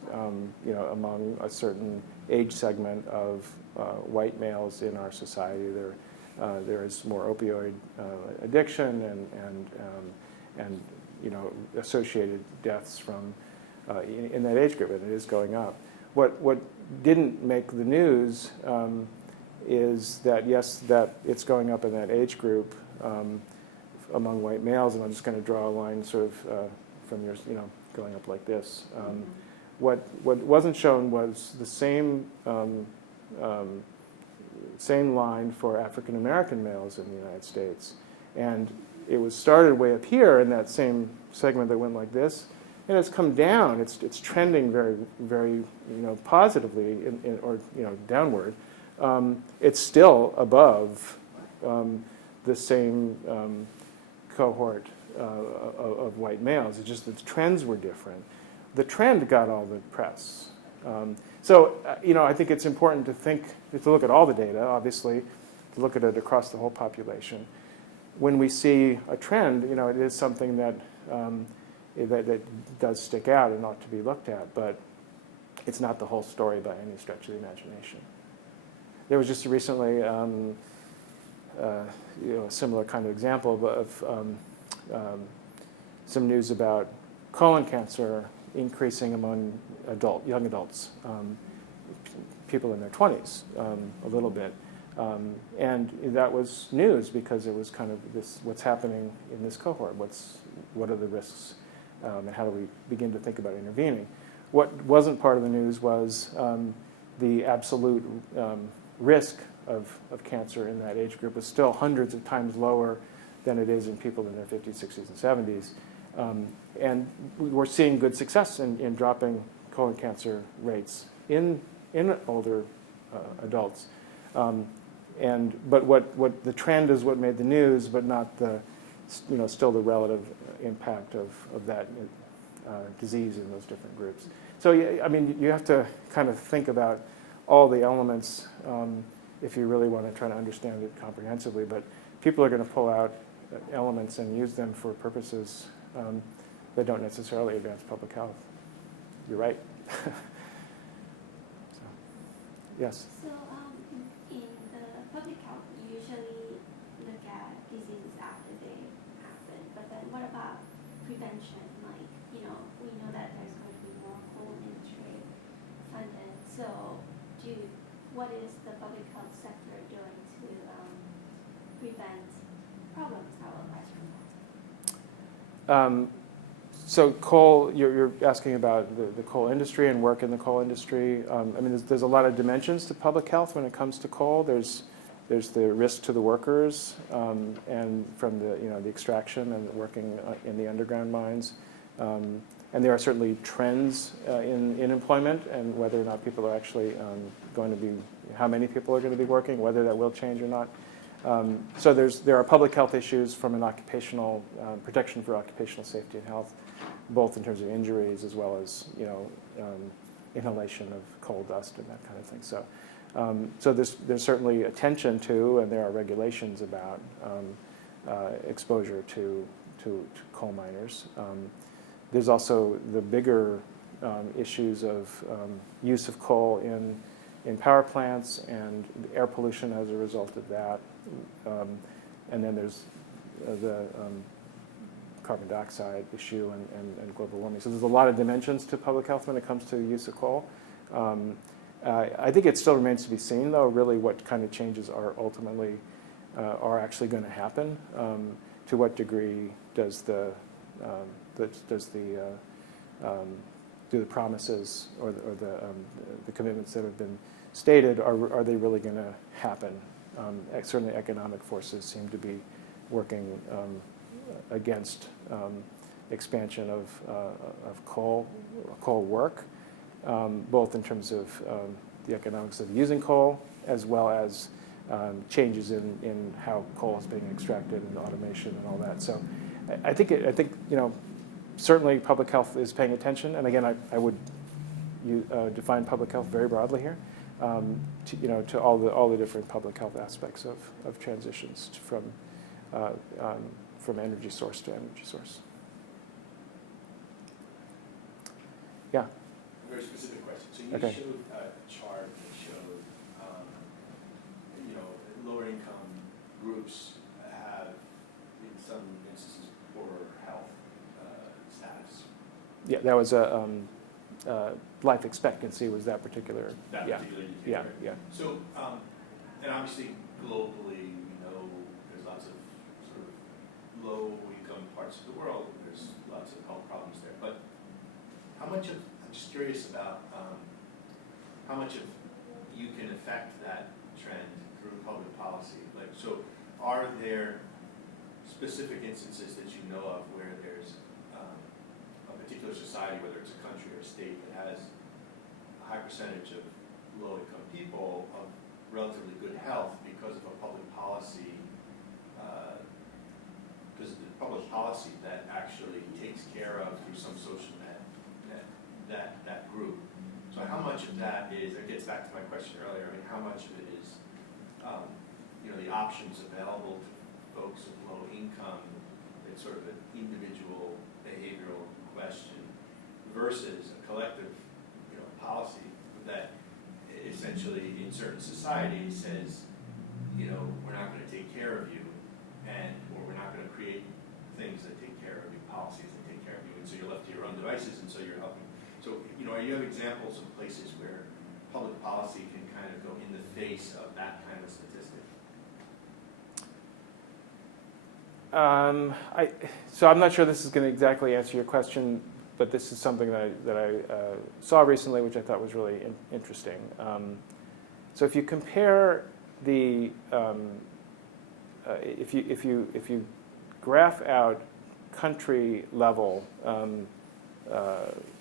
you know, among a certain age segment of white males in our society, there is more opioid addiction and you know, associated deaths from in that age group, and it is going up. What didn't make the news is that, yes, that it's going up in that age group among white males, and I'm just going to draw a line sort of from yours, you know, going up like this. What wasn't shown was the same line for African American males in the United States, and it was started way up here in that same segment that went like this, and it's come down. It's trending very, very, you know, positively, or, you know, downward. It's still above the same cohort of white males. It's just that the trends were different. The trend got all the press. So, you know, I think it's important to look at all the data, obviously, to look at it across the whole population. When we see a trend, you know, it is something that does stick out and ought to be looked at, but it's not the whole story by any stretch of the imagination. There was just recently, you know, a similar kind of example of some news about colon cancer increasing among young adults, people in their 20s, a little bit. And that was news because it was kind of this, what's happening in this cohort, what are the risks, and how do we begin to think about intervening. What wasn't part of the news was the absolute risk of cancer in that age group was still hundreds of times lower than it is in people in their 50s, 60s, and 70s. And we're seeing good success in dropping colon cancer rates in older adults. But what the trend is what made the news, but not the, still the relative impact of that disease in those different groups. So, I mean, you have to kind of think about all the elements if you really want to try to understand it comprehensively. But people are going to pull out elements and use them for purposes that don't necessarily advance public health. You're right. So, yes? So in the public health, you usually look at diseases after they happen, but then what about prevention? Like, we know that there's going to be more coal industry funded. So what is the public health sector doing to prevent problems that will arise from that? So coal, you're asking about the coal industry and work in the coal industry. I mean, there's a lot of dimensions to public health when it comes to coal. There's the risk to the workers and from the extraction and working in the underground mines. And there are certainly trends in employment and whether or not people are actually going to be, how many people are going to be working, whether that will change or not. So there are public health issues from an occupational protection for occupational safety and health, both in terms of injuries as well as inhalation of coal dust and that kind of thing. So there's certainly attention to, and there are regulations about exposure to coal miners. There's also the bigger issues of use of coal in power plants and air pollution as a result of that. And then there's the carbon dioxide issue and global warming. So there's a lot of dimensions to public health when it comes to the use of coal. I think it still remains to be seen, though, really what kind of changes are ultimately are actually going to happen. To what degree does do the promises or the commitments that have been stated, are they really going to happen? Certainly economic forces seem to be working against expansion of coal work, both in terms of the economics of using coal as well as changes in how coal is being extracted and automation and all that. So I think certainly public health is paying attention, and again I would define public health very broadly here. To all the different public health aspects of transitions from energy source to energy source. Yeah. A very specific question. So you showed a chart that showed, lower income groups have, in some instances, poorer health status. Yeah, that was life expectancy was that particular. That particular indicator. Yeah. So, and obviously globally, we know there's lots of sort of low-income parts of the world. There's lots of health problems there. But how much of, I'm just curious about how much of you can affect that trend through public policy. Like, so are there specific instances that you know of where there's a particular society, whether it's a country or a state, that has a high percentage of low-income people of relatively good health because of a public policy, that actually takes care of through some social net that group. So how much of that is, it gets back to my question earlier, I mean, how much of it is, the options available to folks of low income, it's sort of an individual behavioral question versus a collective, policy that essentially in certain societies says, we're not going to take care of you, or we're not going to create things that take care of you, policies that take care of you, and so you're left to your own devices, and so you're helping. So, you know, you have examples of places where public policy can kind of go in the face of that kind of statistic? So I'm not sure this is going to exactly answer your question, but this is something that I saw recently, which I thought was really interesting. So if you compare the if you graph out country level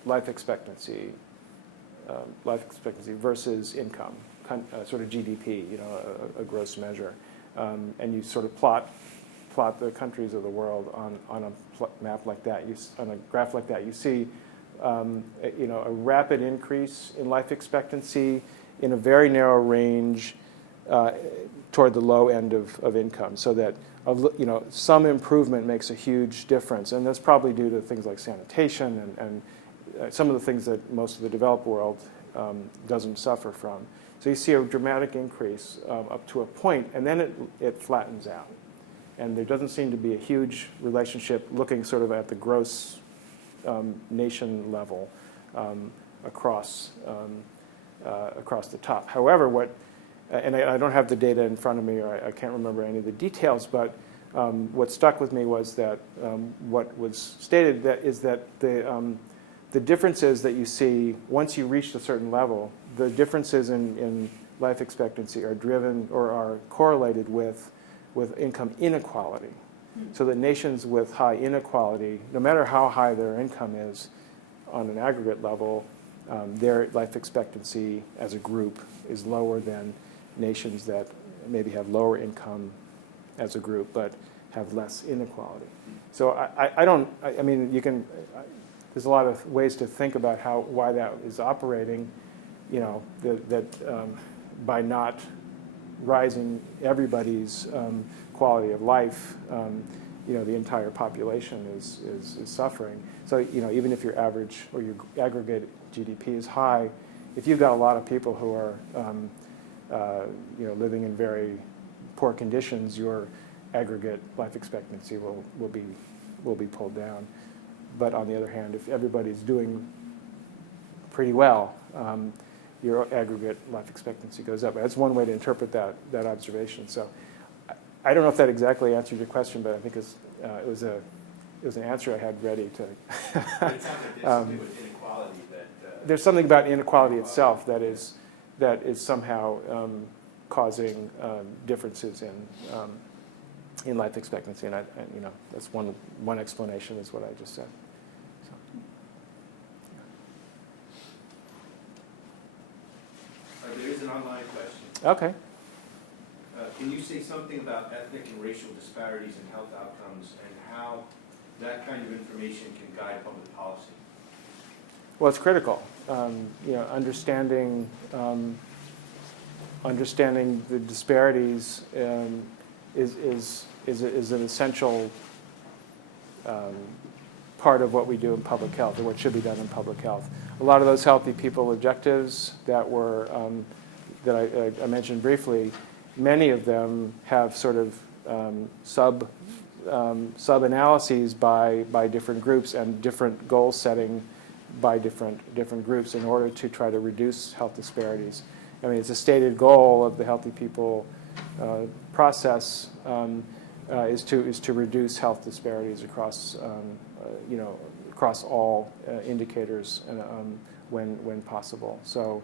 life expectancy versus income, sort of GDP, you know, a gross measure, and you sort of plot the countries of the world on a map like that, on a graph like that, you see you know, a rapid increase in life expectancy in a very narrow range toward the low end of income, so that you know, some improvement makes a huge difference, and that's probably due to things like sanitation and some of the things that most of the developed world doesn't suffer from. So you see a dramatic increase up to a point, and then it flattens out. And there doesn't seem to be a huge relationship looking sort of at the gross nation level across the top. However, and I don't have the data in front of me, or I can't remember any of the details, but what stuck with me was that what was stated is that the differences that you see once you reach a certain level, the differences in life expectancy are driven or are correlated with income inequality. So that nations with high inequality, no matter how high their income is on an aggregate level, their life expectancy as a group is lower than nations that maybe have lower income as a group but have less inequality. So I mean, you can, there's a lot of ways to think about why that is operating, you know, that by not rising everybody's quality of life, you know, the entire population is suffering. So, you know, even if your average or your aggregate GDP is high, if you've got a lot of people who are, you know, living in very poor conditions, your aggregate life expectancy will be pulled down. But on the other hand, if everybody's doing pretty well, your aggregate life expectancy goes up. That's one way to interpret that observation. So I don't know if that exactly answered your question, but I think it was an answer I had ready to. It sounds like there's something with inequality that. There's something about inequality itself that is somehow causing differences in life expectancy, and you know, that's one explanation is what I just said. There is an online question. Okay. Can you say something about ethnic and racial disparities in health outcomes and how that kind of information can guide public policy? Well, it's critical. You know, understanding the disparities is an essential part of what we do in public health, or what should be done in public health. A lot of those healthy people objectives that were that I mentioned briefly, many of them have sort of sub-analyses by different groups and different goal setting by different groups in order to try to reduce health disparities. I mean, it's a stated goal of the Healthy People process is to reduce health disparities across you know, across all indicators when possible. So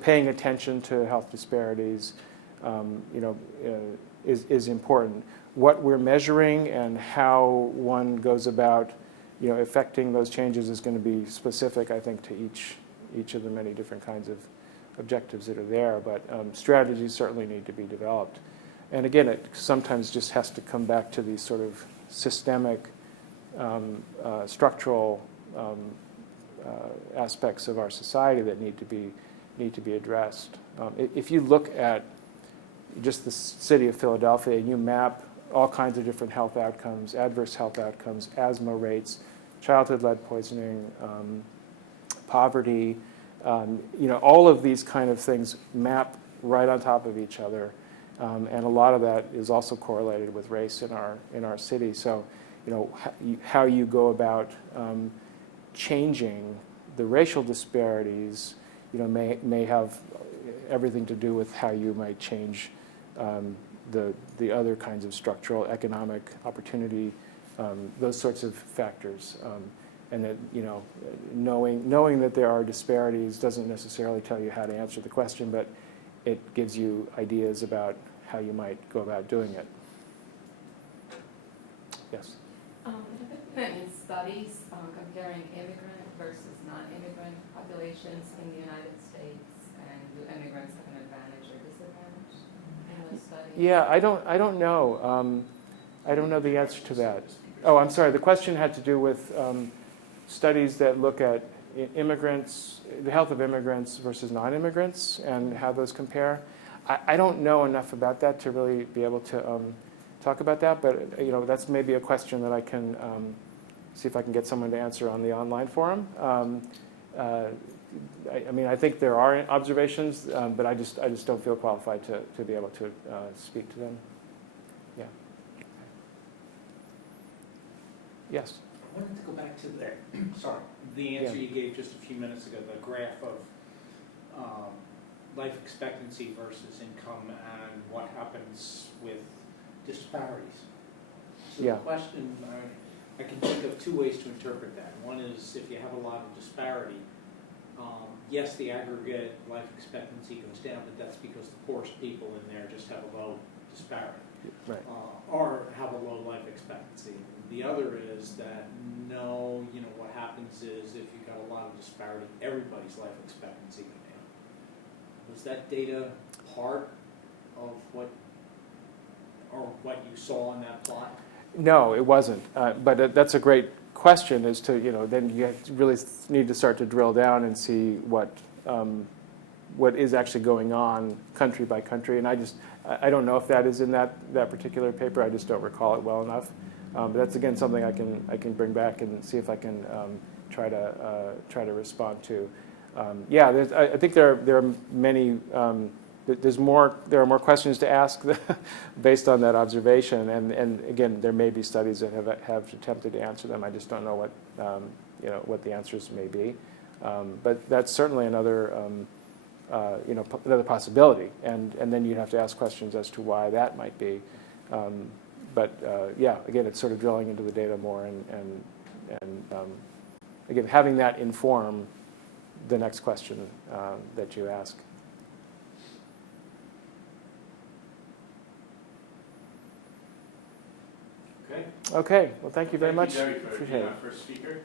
paying attention to health disparities, you know, is important. What we're measuring and how one goes about, you know, affecting those changes is going to be specific, I think, to each of the many different kinds of objectives that are there. But strategies certainly need to be developed. And again, it sometimes just has to come back to these sort of systemic, structural aspects of our society that need to be addressed. If you look at just the city of Philadelphia, you map all kinds of different health outcomes, adverse health outcomes, asthma rates, childhood lead poisoning, poverty, you know, all of these kind of things map right on top of each other. And a lot of that is also correlated with race in our city. So, you know, how you go about changing the racial disparities, may have everything to do with how you might change the other kinds of structural economic opportunity, those sorts of factors. And that, knowing that there are disparities doesn't necessarily tell you how to answer the question, but it gives you ideas about how you might go about doing it. Yes? Have there been any studies comparing immigrant versus non-immigrant populations in the United States? And do immigrants have an advantage or disadvantage in those studies? Yeah, I don't know. I don't know the answer to that. Oh, I'm sorry. The question had to do with studies that look at immigrants, the health of immigrants versus non-immigrants, and how those compare. I don't know enough about that to really be able to talk about that, but that's maybe a question that I can see if I can get someone to answer on the online forum. I think there are observations, but I just don't feel qualified to be able to speak to them. Yeah. Yes. I wanted to go back to the answer you gave just a few minutes ago, the graph of life expectancy versus income and what happens with disparities. So Yeah. the question, I can think of two ways to interpret that. One is if you have a lot of disparity, yes, the aggregate life expectancy goes down, but that's because the poorest people in there just have a low disparity. Right. Or have a low life expectancy. The other is that what happens is if you've got a lot of disparity, everybody's life expectancy goes down. Was that data part of what you saw in that plot? No, it wasn't. But that's a great question. As to then you really need to start to drill down and see what is actually going on country by country. And I don't know if that is in that particular paper. I just don't recall it well enough. But that's again something I can bring back and see if I can try to respond to. I think there are many. There are more questions to ask based on that observation, and again, there may be studies that have attempted to answer them. I just don't know what the answers may be. But that's certainly another another possibility, and then you'd have to ask questions as to why that might be. But again, it's sort of drilling into the data more, and again, having that inform the next question that you ask. Okay. Okay. Well, thank you very much. Thank you, Jerry, for Appreciate being it. our first speaker.